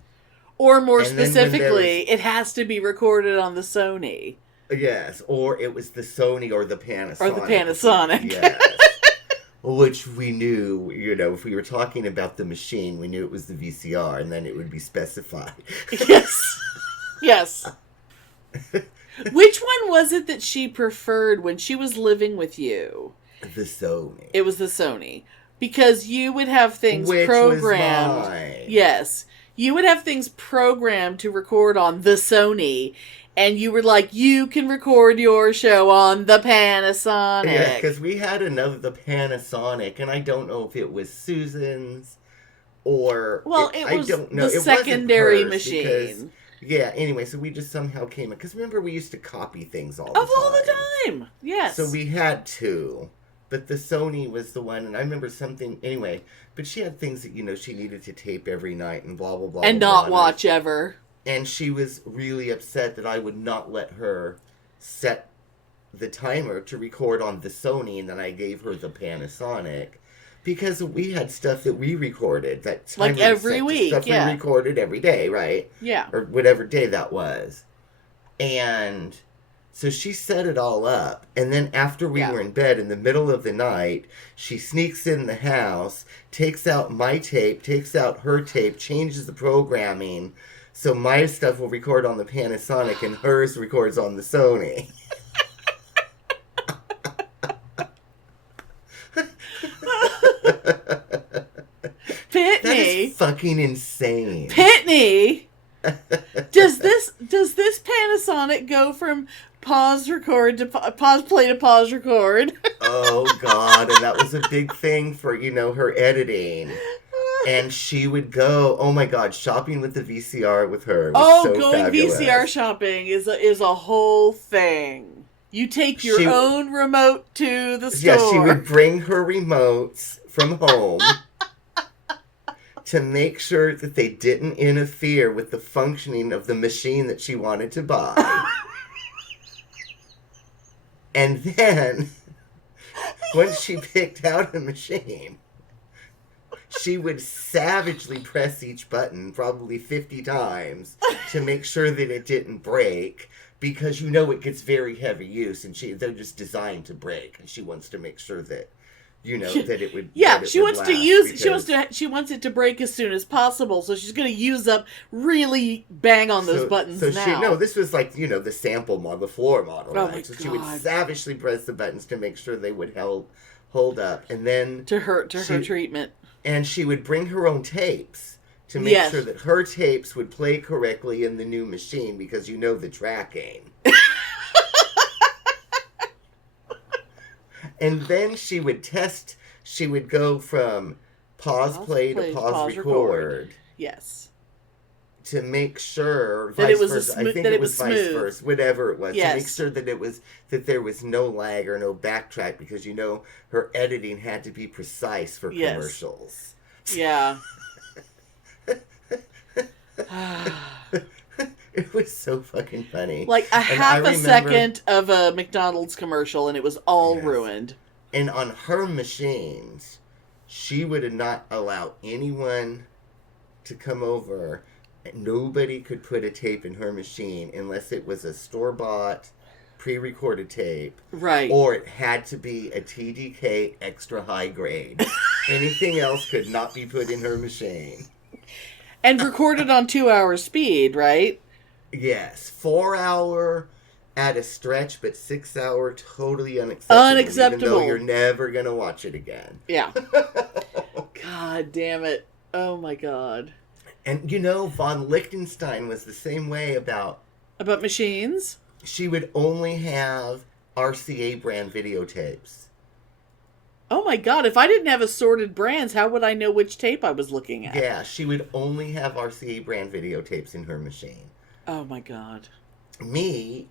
Or more specifically, it has to be recorded on the Sony. Yes, or it was the Sony or the Panasonic. Or the Panasonic. Yes. Which we knew, if we were talking about the machine, we knew it was the VCR, and then it would be specified. Yes. Yes. Which one was it that she preferred when she was living with you? The Sony. It was the Sony. Because you would have things programmed. Was mine. Yes. You would have things programmed to record on the Sony. And you were like, you can record your show on the Panasonic. Yeah, because we had the Panasonic, and I don't know if it was Susan's or... Well, it was I don't know. the secondary machine. Because, yeah, anyway, so we just somehow came in. Because remember, we used to copy things all the time. All the time, yes. So we had two. But the Sony was the one, and I remember something... Anyway, but she had things that, she needed to tape every night and blah, blah, blah. And blah, not blah, watch ever. And she was really upset that I would not let her set the timer to record on the Sony, and then I gave her the Panasonic. Because we had stuff that we recorded. That timer Like every week, stuff yeah. we recorded every day, right? Yeah. Or whatever day that was. And so she set it all up. And then after we were in bed in the middle of the night, she sneaks in the house, takes out my tape, takes out her tape, changes the programming. So my stuff will record on the Panasonic and hers records on the Sony. Pitney. That is fucking insane. Pitney. Does this Panasonic go from pause record to pause play to pause record? Oh God, and that was a big thing for, her editing. And she would go, oh my God, shopping with the VCR with her. Was so going fabulous. VCR shopping is a whole thing. You take your own remote to the store. Yeah, she would bring her remotes from home to make sure that they didn't interfere with the functioning of the machine that she wanted to buy. And then, once she picked out a machine, she would savagely press each button probably 50 times to make sure that it didn't break, because it gets very heavy use, and they're just designed to break, and she wants to make sure that that it would. Yeah, that it she would wants to last use. because- She wants it to break as soon as possible. So she's going to use up really bang on those buttons now. This was like the sample model, the floor model. Oh right? my So God. she would savagely press the buttons to make sure they would hold up, and then to her treatment. And she would bring her own tapes to make sure that her tapes would play correctly in the new machine, because the tracking. And then she would test. She would go from pause play to pause record. Yes. To make sure that it was versa. I think that it was vice smooth. versa, whatever it was. Yes. To make sure that there was no lag or no backtrack, because her editing had to be precise for commercials. Yeah. It was so fucking funny. Like half a second of a McDonald's commercial, and it was all ruined. And on her machines, she would not allow anyone to come over. Nobody could put a tape in her machine unless it was a store-bought, pre-recorded tape. Right. Or it had to be a TDK extra high grade. Anything else could not be put in her machine. And recorded on 2-hour speed, right? Yes. 4-hour at a stretch, but 6-hour totally unacceptable. Even though you're never going to watch it again. Yeah. God damn it. Oh my God. And von Lichtenstein was the same way about machines? She would only have RCA brand videotapes. Oh my God, if I didn't have assorted brands, how would I know which tape I was looking at? Yeah, she would only have RCA brand videotapes in her machine. Oh my God. Me,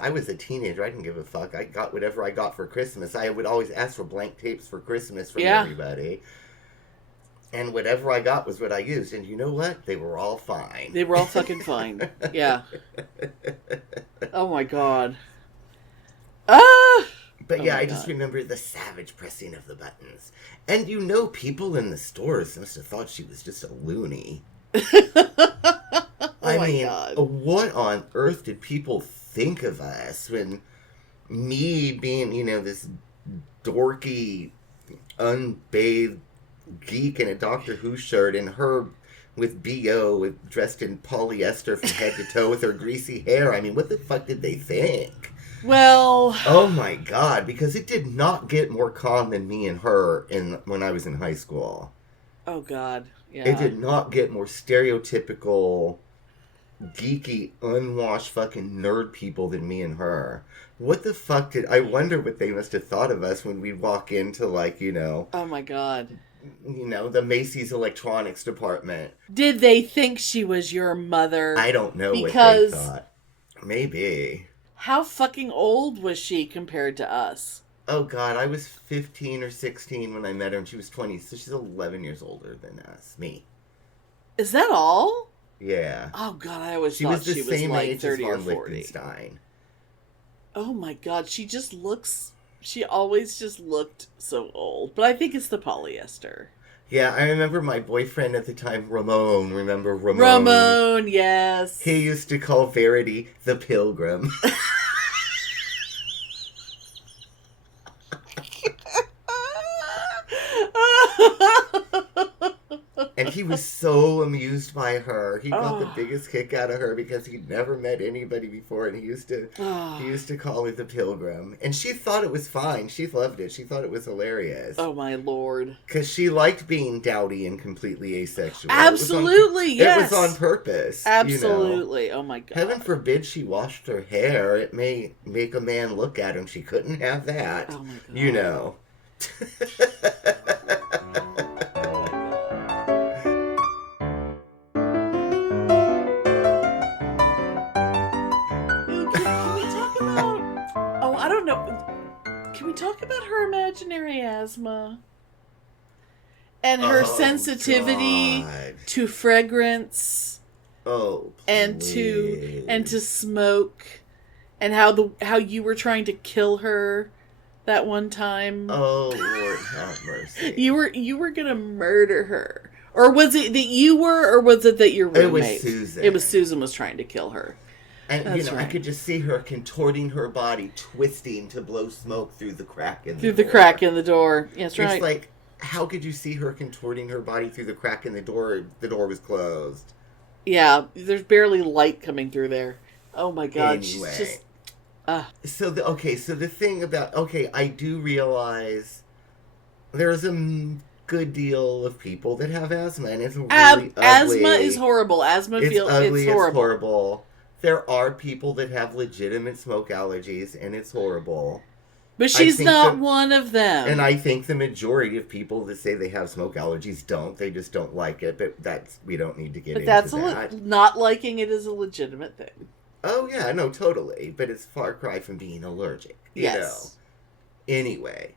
I was a teenager. I didn't give a fuck. I got whatever I got for Christmas. I would always ask for blank tapes for Christmas from everybody. And whatever I got was what I used. And you know what? They were all fine. They were all fucking fine. Yeah. Oh my God. Ah! But I just remember the savage pressing of the buttons. And people in the stores must have thought she was just a loony. I mean, God. What on earth did people think of us when me being, this dorky, unbathed geek in a Doctor Who shirt, and her with B.O. dressed in polyester from head to toe with her greasy hair. I mean, what the fuck did they think? Well... Oh my God, because it did not get more calm than me and her when I was in high school. Oh God, yeah. It did not get more stereotypical, geeky, unwashed fucking nerd people than me and her. What the fuck I wonder what they must have thought of us when we'd walk into Oh my God. The Macy's electronics department. Did they think she was your mother? I don't know what they thought. Maybe. How fucking old was she compared to us? Oh God, I was 15 or 16 when I met her, and she was 20, so she's 11 years older than us. Me. Is that all? Yeah. Oh God, I always thought she was same like age 30 as or von 40. Lichtenstein. Oh my god, she always just looked so old. But I think it's the polyester. Yeah, I remember my boyfriend at the time, Ramon. Remember Ramon? Ramon, yes. He used to call Verity the Pilgrim. And he was so amused by her. He got the biggest kick out of her because he'd never met anybody before, and he used to call her the Pilgrim. And she thought it was fine. She loved it. She thought it was hilarious. Oh my lord! Because she liked being dowdy and completely asexual. Absolutely, yes. It was on purpose. Absolutely. Oh my god. Heaven forbid she washed her hair. It may make a man look at her, and she couldn't have that. Oh my god. You know. Can we talk about her imaginary asthma? And her sensitivity to fragrance. Oh, and to smoke, and how you were trying to kill her that one time. Oh, Lord have mercy. You were gonna murder her. Or was it that you were, or was it that your roommate? It was Susan. It was Susan was trying to kill her. And, That's right. I could just see her contorting her body, twisting to blow smoke through the crack in the door. Through the crack in the door. That's right. It's like, how could you see her contorting her body through the crack in the door? The door was closed. Yeah, there's barely light coming through there. Oh my god, anyway. she's just... So the thing about... Okay, I do realize there's a good deal of people that have asthma, and it's really ugly. Asthma is horrible. It's horrible. It's horrible. There are people that have legitimate smoke allergies, and it's horrible. But she's not one of them. And I think the majority of people that say they have smoke allergies don't. They just don't like it. But we don't need to get into that. Not liking it is a legitimate thing. Oh, yeah, no, totally. But it's far cry from being allergic. You know. Anyway.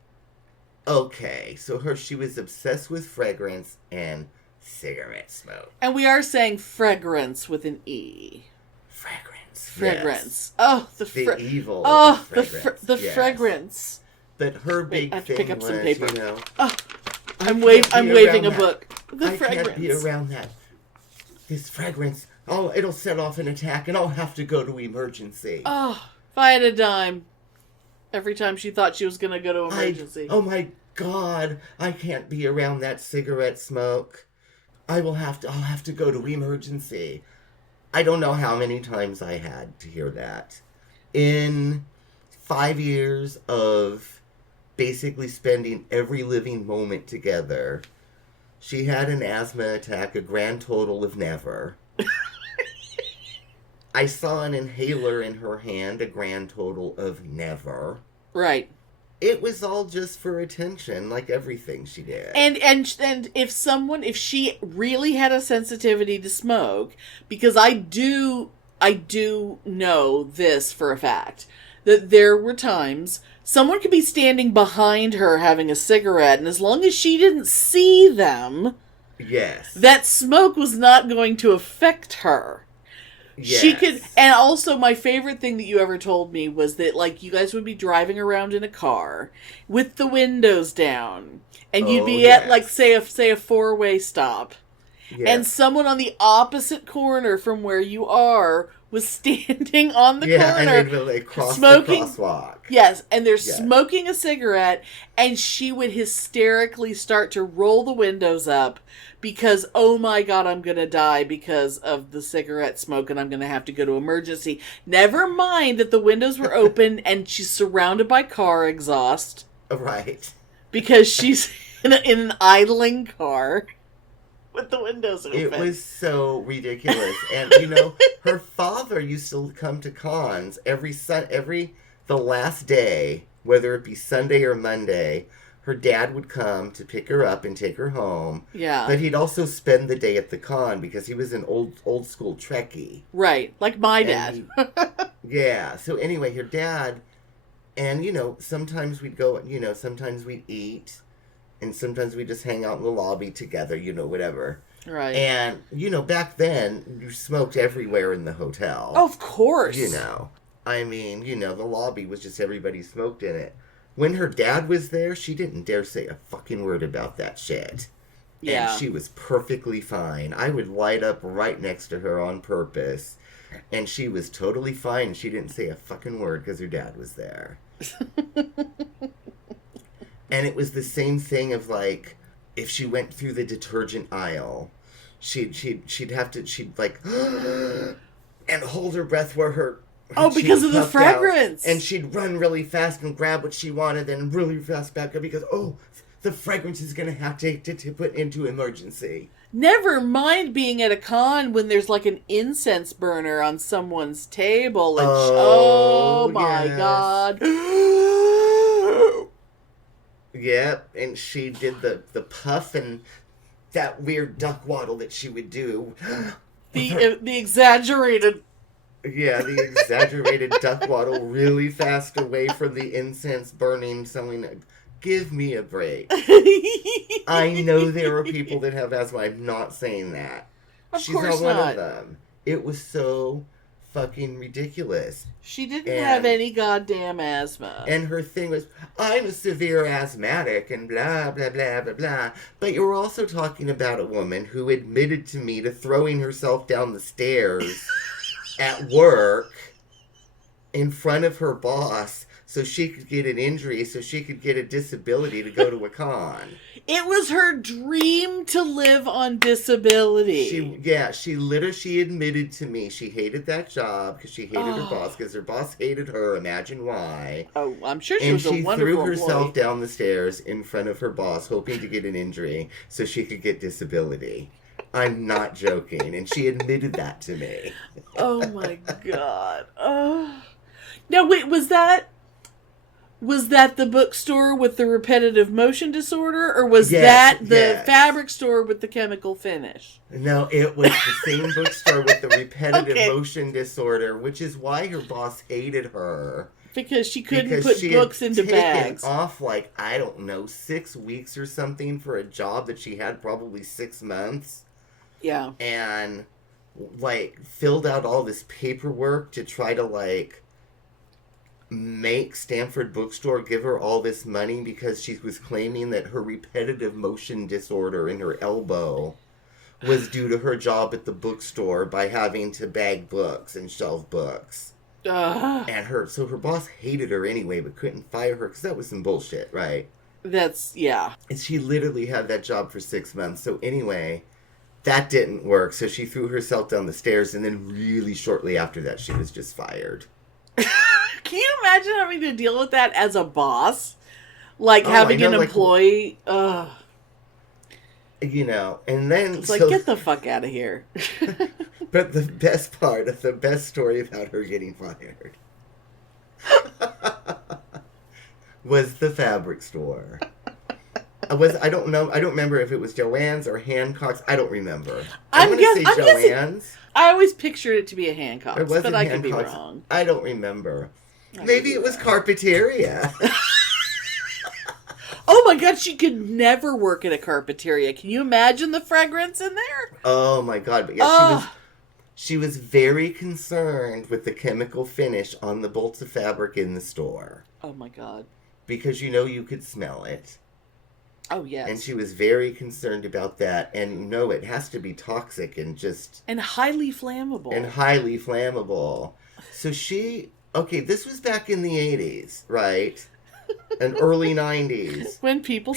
Okay, so she was obsessed with fragrance and cigarette smoke. And we are saying fragrance with an E. Fragrance. Yes. Oh, the evil. Oh, the fragrance. But her big thing pick up some paper. You know, I'm waving a book. The fragrance. Can't be around that. This fragrance. Oh, it'll set off an attack, and I'll have to go to emergency. Oh, if I had a dime, every time she thought she was going to go to emergency. Oh my God! I can't be around that cigarette smoke. I'll have to go to emergency. I don't know how many times I had to hear that. In 5 years of basically spending every living moment together, she had an asthma attack, a grand total of never. I saw an inhaler in her hand, a grand total of never. Right. It was all just for attention, like everything she did. And if she really had a sensitivity to smoke, because I do know this for a fact, that there were times someone could be standing behind her having a cigarette, and as long as she didn't see them, yes, that smoke was not going to affect her. Yes. She could, and also my favorite thing that you ever told me was that, like, you guys would be driving around in a car with the windows down, and you'd be at, like, say a 4-way stop, and someone on the opposite corner from where you are was standing on the corner, and they'd like smoking the crosswalk. Yes, and they're smoking a cigarette, and she would hysterically start to roll the windows up because, oh my God, I'm going to die because of the cigarette smoke and I'm going to have to go to emergency. Never mind that the windows were open and she's surrounded by car exhaust. Right. Because she's in an idling car with the windows open. It was so ridiculous. And, her father used to come to cons the last day, whether it be Sunday or Monday. Her dad would come to pick her up and take her home. Yeah. But he'd also spend the day at the con because he was an old school Trekkie. Right. Like my dad. Yeah. So anyway, her dad, and, sometimes we'd go, sometimes we'd eat, and sometimes we'd just hang out in the lobby together, whatever. Right. And, back then, you smoked everywhere in the hotel. Of course. I mean, the lobby was just everybody smoked in it. When her dad was there, she didn't dare say a fucking word about that shit. Yeah. And she was perfectly fine. I would light up right next to her on purpose. And she was totally fine. She didn't say a fucking word because her dad was there. And it was the same thing of like, if she went through the detergent aisle, she'd like, and hold her breath where her Oh, cheek because of the puffed out, fragrance. and she'd run really fast and grab what she wanted, then really fast back up because, the fragrance is going to have to put into emergency. Never mind being at a con when there's like an incense burner on someone's table. And oh my yes. God. Yep, and she did the puff and that weird duck waddle that she would do. The exaggerated. Yeah, the exaggerated duck waddle really fast away from the incense burning, someone, give me a break. I know there are people that have asthma. I'm not saying that. She's not one of them. It was so fucking ridiculous. She didn't have any goddamn asthma. And her thing was, I'm a severe asthmatic and blah, blah, blah, blah, blah. But you're also talking about a woman who admitted to me to throwing herself down the stairs at work in front of her boss so she could get an injury, so she could get a disability to go to a con. It was her dream to live on disability. She admitted to me she hated that job because she hated her boss, because her boss hated her. Imagine why. Oh, I'm sure she was a wonderful And she threw herself employee. down the stairs in front of her boss, hoping to get an injury so she could get disability. I'm not joking, and she admitted that to me. Oh my God. Now wait, was that the bookstore with the repetitive motion disorder, or was that the fabric store with the chemical finish? No, it was the same bookstore with the repetitive motion disorder, which is why her boss hated her. Because she couldn't put books into bags. Off, 6 weeks or something for a job that she had probably 6 months. Yeah. And, filled out all this paperwork to try to, make Stanford Bookstore give her all this money because she was claiming that her repetitive motion disorder in her elbow was due to her job at the bookstore by having to bag books and shelve books. And so her boss hated her anyway, but couldn't fire her because that was some bullshit, right? Yeah. And she literally had that job for 6 months. So anyway, that didn't work. So she threw herself down the stairs, and then really shortly after that, she was just fired. Can you imagine having to deal with that as a boss? Having an employee? And then... It's get the fuck out of here. But the best story about her getting fired was the fabric store. I don't know. I don't remember if it was Joann's or Hancock's. I don't remember. I'm going to say Joann's. I always pictured it to be a Hancock's, but I could be wrong. I don't remember. Maybe it was Carpeteria. Oh my God, she could never work at a Carpeteria. Can you imagine the fragrance in there? Oh my God. But yeah, she was very concerned with the chemical finish on the bolts of fabric in the store. Oh my God. Because you could smell it. Oh, yes. And she was very concerned about that. And it has to be toxic and just... And highly flammable. So this was back in the 80s, right? And early 90s. When people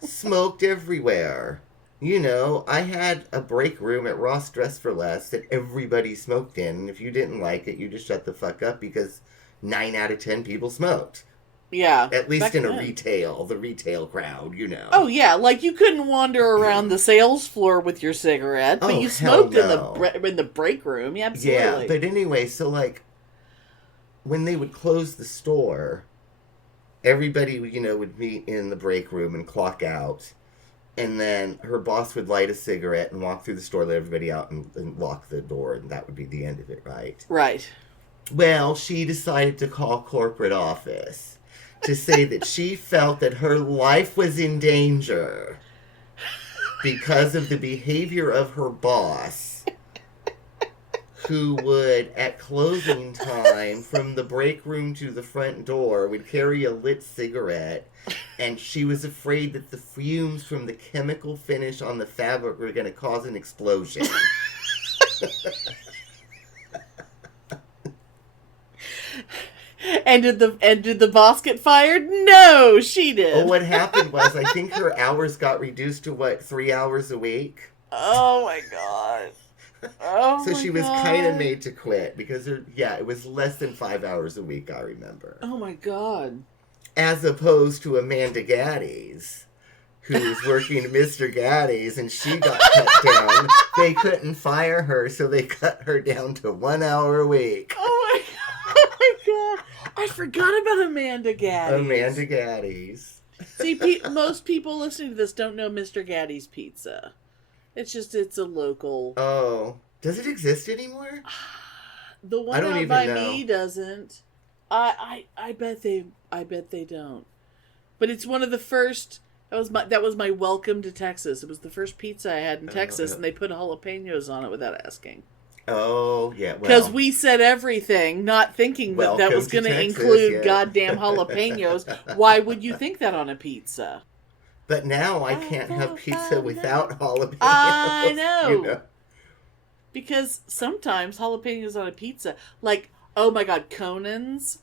smoked everywhere. I had a break room at Ross Dress for Less that everybody smoked in. And if you didn't like it, you just shut the fuck up because 9 out of 10 people smoked. Yeah. At least in the retail crowd, Oh, yeah. You couldn't wander around the sales floor with your cigarette, but you smoked in the break room. Yeah, absolutely. Yeah, but anyway, so, when they would close the store, everybody, would meet in the break room and clock out. And then her boss would light a cigarette and walk through the store, let everybody out, and lock the door, and that would be the end of it, right? Right. Well, she decided to call corporate office to say that she felt that her life was in danger because of the behavior of her boss, who would, at closing time, from the break room to the front door, would carry a lit cigarette, and she was afraid that the fumes from the chemical finish on the fabric were going to cause an explosion. And did the boss get fired? No, she did. Oh, what happened was, I think her hours got reduced to, 3 hours a week? Oh my god. Oh So my she was God. kind of made to quit, because, it was less than 5 hours a week, I remember. Oh my god. As opposed to Amanda Gaddy's, who was working at Mr. Gaddy's, and she got cut down. They couldn't fire her, so they cut her down to 1 hour a week. Oh my god. I forgot about Amanda Gaddy. Amanda Gaddy's. See, most people listening to this don't know Mr. Gaddy's Pizza. It's a local. Oh, does it exist anymore? The I one don't out even by know. me doesn't. I bet they don't. But it's one of the first. That was my welcome to Texas. It was the first pizza I had in Texas, and they put jalapenos on it without asking. Oh, yeah. Because we said everything, not thinking that Welcome was to going to Texas, include yeah. goddamn jalapenos. Why would you think that on a pizza? But now I can't have pizza without jalapenos. I know. You know? Because sometimes jalapenos on a pizza, like, oh my god, Conan's,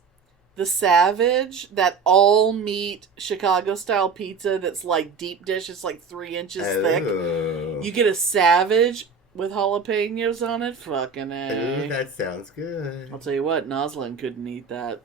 the Savage, that all meat Chicago style pizza that's like deep dish, it's like 3 inches thick. You get a Savage with jalapenos on it, fucking A. Ooh, that sounds good. I'll tell you what, Noslin couldn't eat that.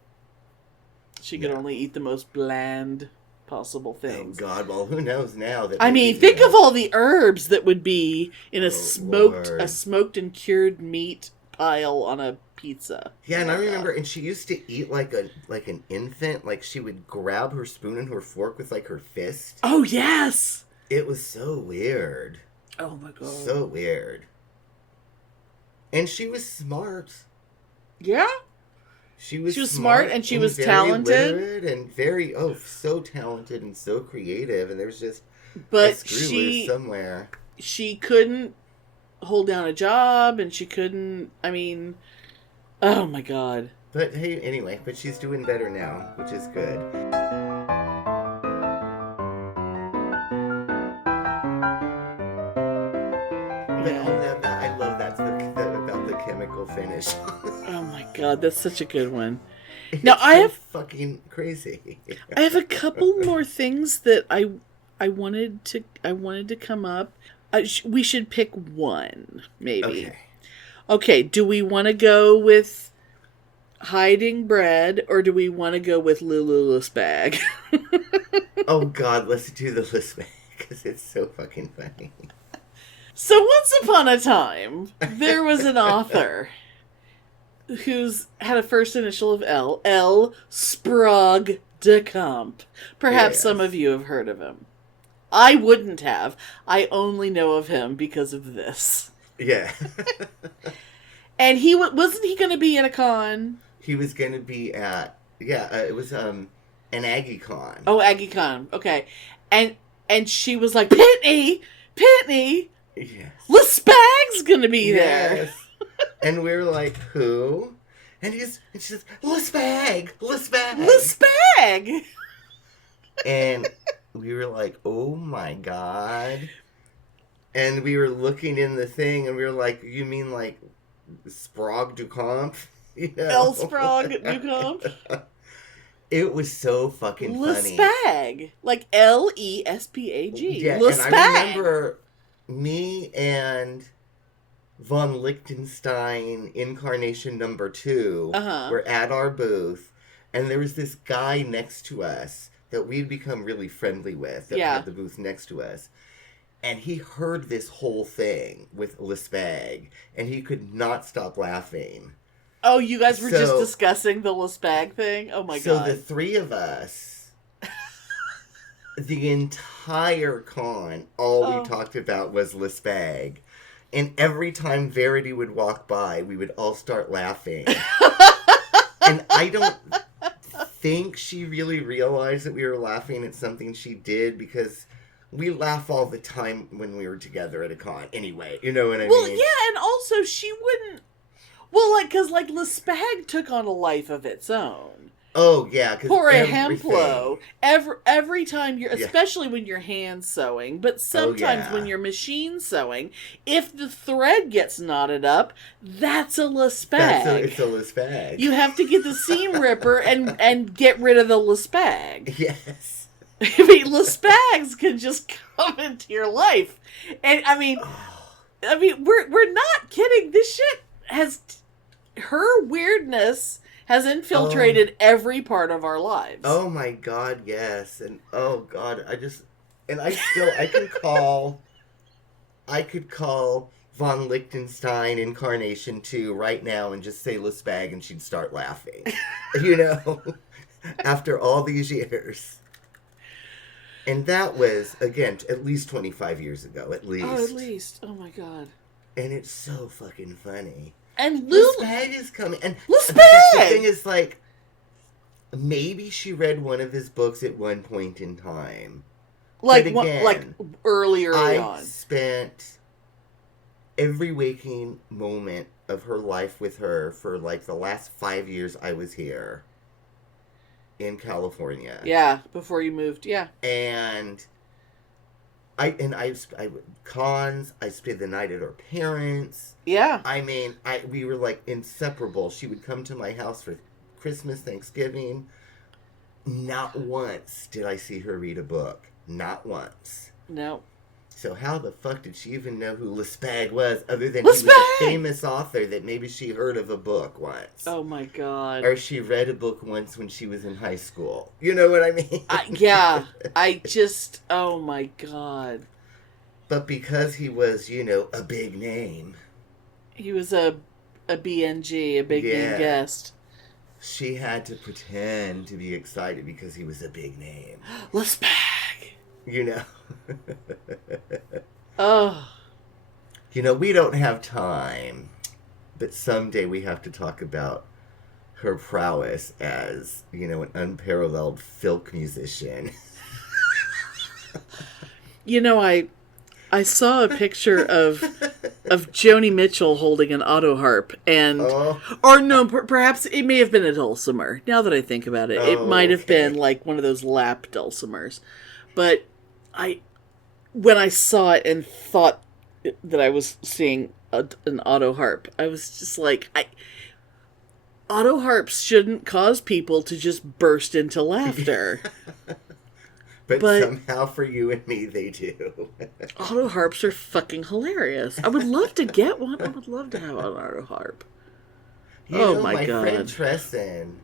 She could only eat the most bland possible Oh things. God! Well, who knows now that? I mean, think of all the herbs that would be in a Lord. smoked and cured meat pile on a pizza. Yeah, and I remember, and she used to eat like an infant. Like she would grab her spoon and her fork with like her fist. Oh yes. It was so weird. Oh my god. So weird. And she was smart. Yeah. She was smart and she was very talented. literate and so talented and so creative. And there's just a But screw loose somewhere. she couldn't hold down a job, and she couldn't. I mean, oh my god. But hey, anyway, but she's doing better now, which is good. But I love that about the chemical finish. Oh my god, that's such a good one. It's Now I so have fucking crazy. I have a couple more things that I wanted to come up. We should pick one, maybe. Okay, do we want to go with hiding bread, or do we want to go with Lulu's bag? Oh God, let's do the list bag because it's so fucking funny. So once upon a time, there was an author who's had a first initial of L. Sprague de Camp. Perhaps some of you have heard of him. I wouldn't have. I only know of him because of this. Yeah. And wasn't he going to be at a con? He was going to be at, it was an Aggie Con. Oh, Aggie Con. Okay. And she was like, Pitney! Yes. LeSpag's going to be there. Yes. And we were like, who? And she's LeSpag! LeSpag! And we were like, oh my God. And we were looking in the thing and we were like, you mean like Sprague du Camp? You know? L. Sprague du Camp? It was so fucking funny. LeSpag. Like Lespag. Yeah, LeSpag. and I remember me and von Lichtenstein Incarnation number 2 were at our booth, and there was this guy next to us that we'd become really friendly with that had the booth next to us. And he heard this whole thing with LeSpag, and he could not stop laughing. Oh, you guys were just discussing the LeSpag thing? Oh my god. So the three of us, the entire con, all we talked about was LeSpag. And every time Verity would walk by, we would all start laughing. And I don't think she really realized that we were laughing at something she did, because we laugh all the time when we were together at a con anyway. You know what I mean? Well, yeah, and also she wouldn't... Well, like, because, like, Le Spag took on a life of its own. Oh, yeah. Pour a hemplo. Every time you're, especially when you're hand sewing, but sometimes when you're machine sewing, if the thread gets knotted up, that's a Le Spag. It's a Le Spag. You have to get the seam ripper and get rid of the Le Spag. Yes. I mean, Le Spags can just come into your life. And, I mean, we're not kidding. This shit has... Her weirdness has infiltrated every part of our lives. Oh my God, yes. And oh God, I could call Von Lichtenstein Incarnation 2 right now and just say Le Spag and she'd start laughing. You know? After all these years. And that was, again, at least 25 years ago, at least. Oh, at least. Oh my God. And it's so fucking funny. And Le Spag is coming. And Le Spag! The thing is, like, maybe she read one of his books at one point in time. Like, again, early on. I spent every waking moment of her life with her for, like, the last 5 years I was here in California. Yeah, before you moved, yeah. And I cons, I spent the night at her parents'. Yeah. I mean, we were like inseparable. She would come to my house for Christmas, Thanksgiving. Not once did I see her read a book. Not once. No. So how the fuck did she even know who Le Spag was, other than Le he was a famous author that maybe she heard of a book once? Oh my God. Or she read a book once when she was in high school. You know what I mean? Yeah. Oh my God. But because he was, you know, a big name. He was a BNG, a big name guest. She had to pretend to be excited because he was a big name. Le Spag. You know? Oh. You know, we don't have time, but someday we have to talk about her prowess as, you know, an unparalleled folk musician. You know, I saw a picture of Joni Mitchell holding an auto harp, and or no, perhaps it may have been a dulcimer. Now that I think about it, it might have been like one of those lap dulcimers. But when I saw it and thought that I was seeing an auto harp, I was just like, auto harps shouldn't cause people to just burst into laughter. But somehow for you and me, they do. Auto harps are fucking hilarious. I would love to get one. I would love to have an auto harp. You know, my friend Tresson,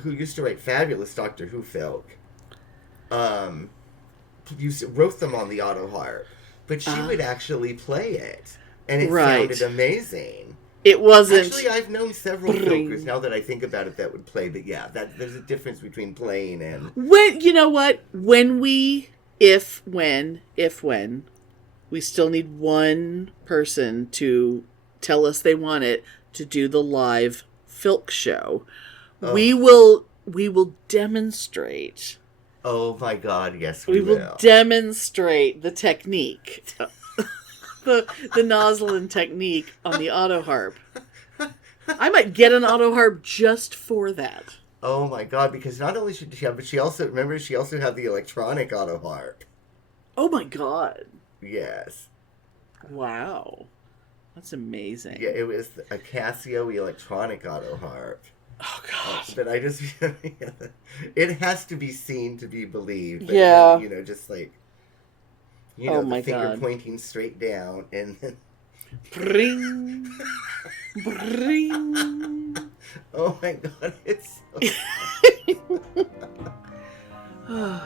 who used to write fabulous Doctor Who folk, wrote them on the auto harp. But she would actually play it. And it sounded amazing. It wasn't... Actually, I've known several folkers, now that I think about it, that would play. But yeah, there's a difference between playing and... You know what? When we still need one person to tell us they want it to do the live filk show. Oh. We will demonstrate. Oh my God, yes we will. We will demonstrate the technique. the nozzling technique on the auto harp. I might get an auto harp just for that. Oh my God, because not only should she have, but she also had the electronic auto harp. Oh my God. Yes. Wow. That's amazing. Yeah, it was a Casio electronic auto harp. Oh God. But I just, it has to be seen to be believed. But, yeah. You know, just like, you know, the finger God. pointing straight down and then... Bring. Bring. Oh my God, it's so...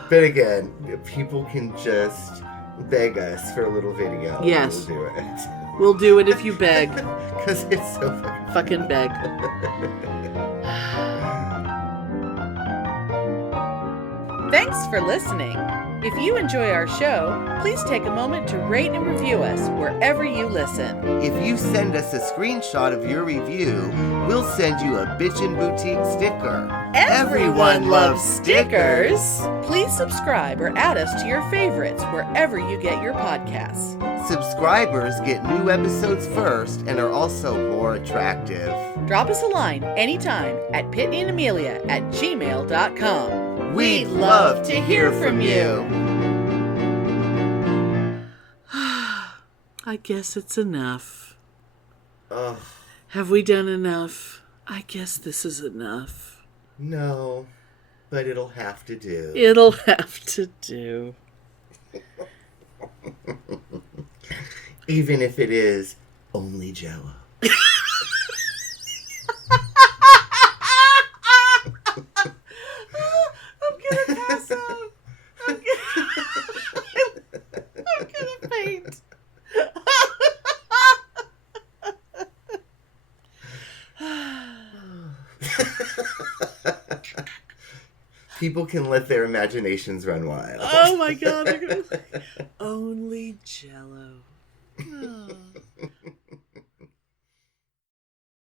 But again, people can just beg us for a little video. Yes. We'll do it. We'll do it if you beg. Because it's so fucking beg. Thanks for listening. If you enjoy our show, please take a moment to rate and review us wherever you listen. If you send us a screenshot of your review, we'll send you a Bitchen Boutique sticker. Everyone loves stickers! Please subscribe or add us to your favorites wherever you get your podcasts. Subscribers get new episodes first and are also more attractive. Drop us a line anytime at pitneyandamelia@gmail.com. We'd love to hear from you. I guess it's enough. Ugh, Have we done enough? I guess this is enough. no, but it'll have to do. It'll have to do. Even if it is only Jello. I'm gonna pass out. I'm gonna faint. People can let their imaginations run wild. Oh my god. Only Jello.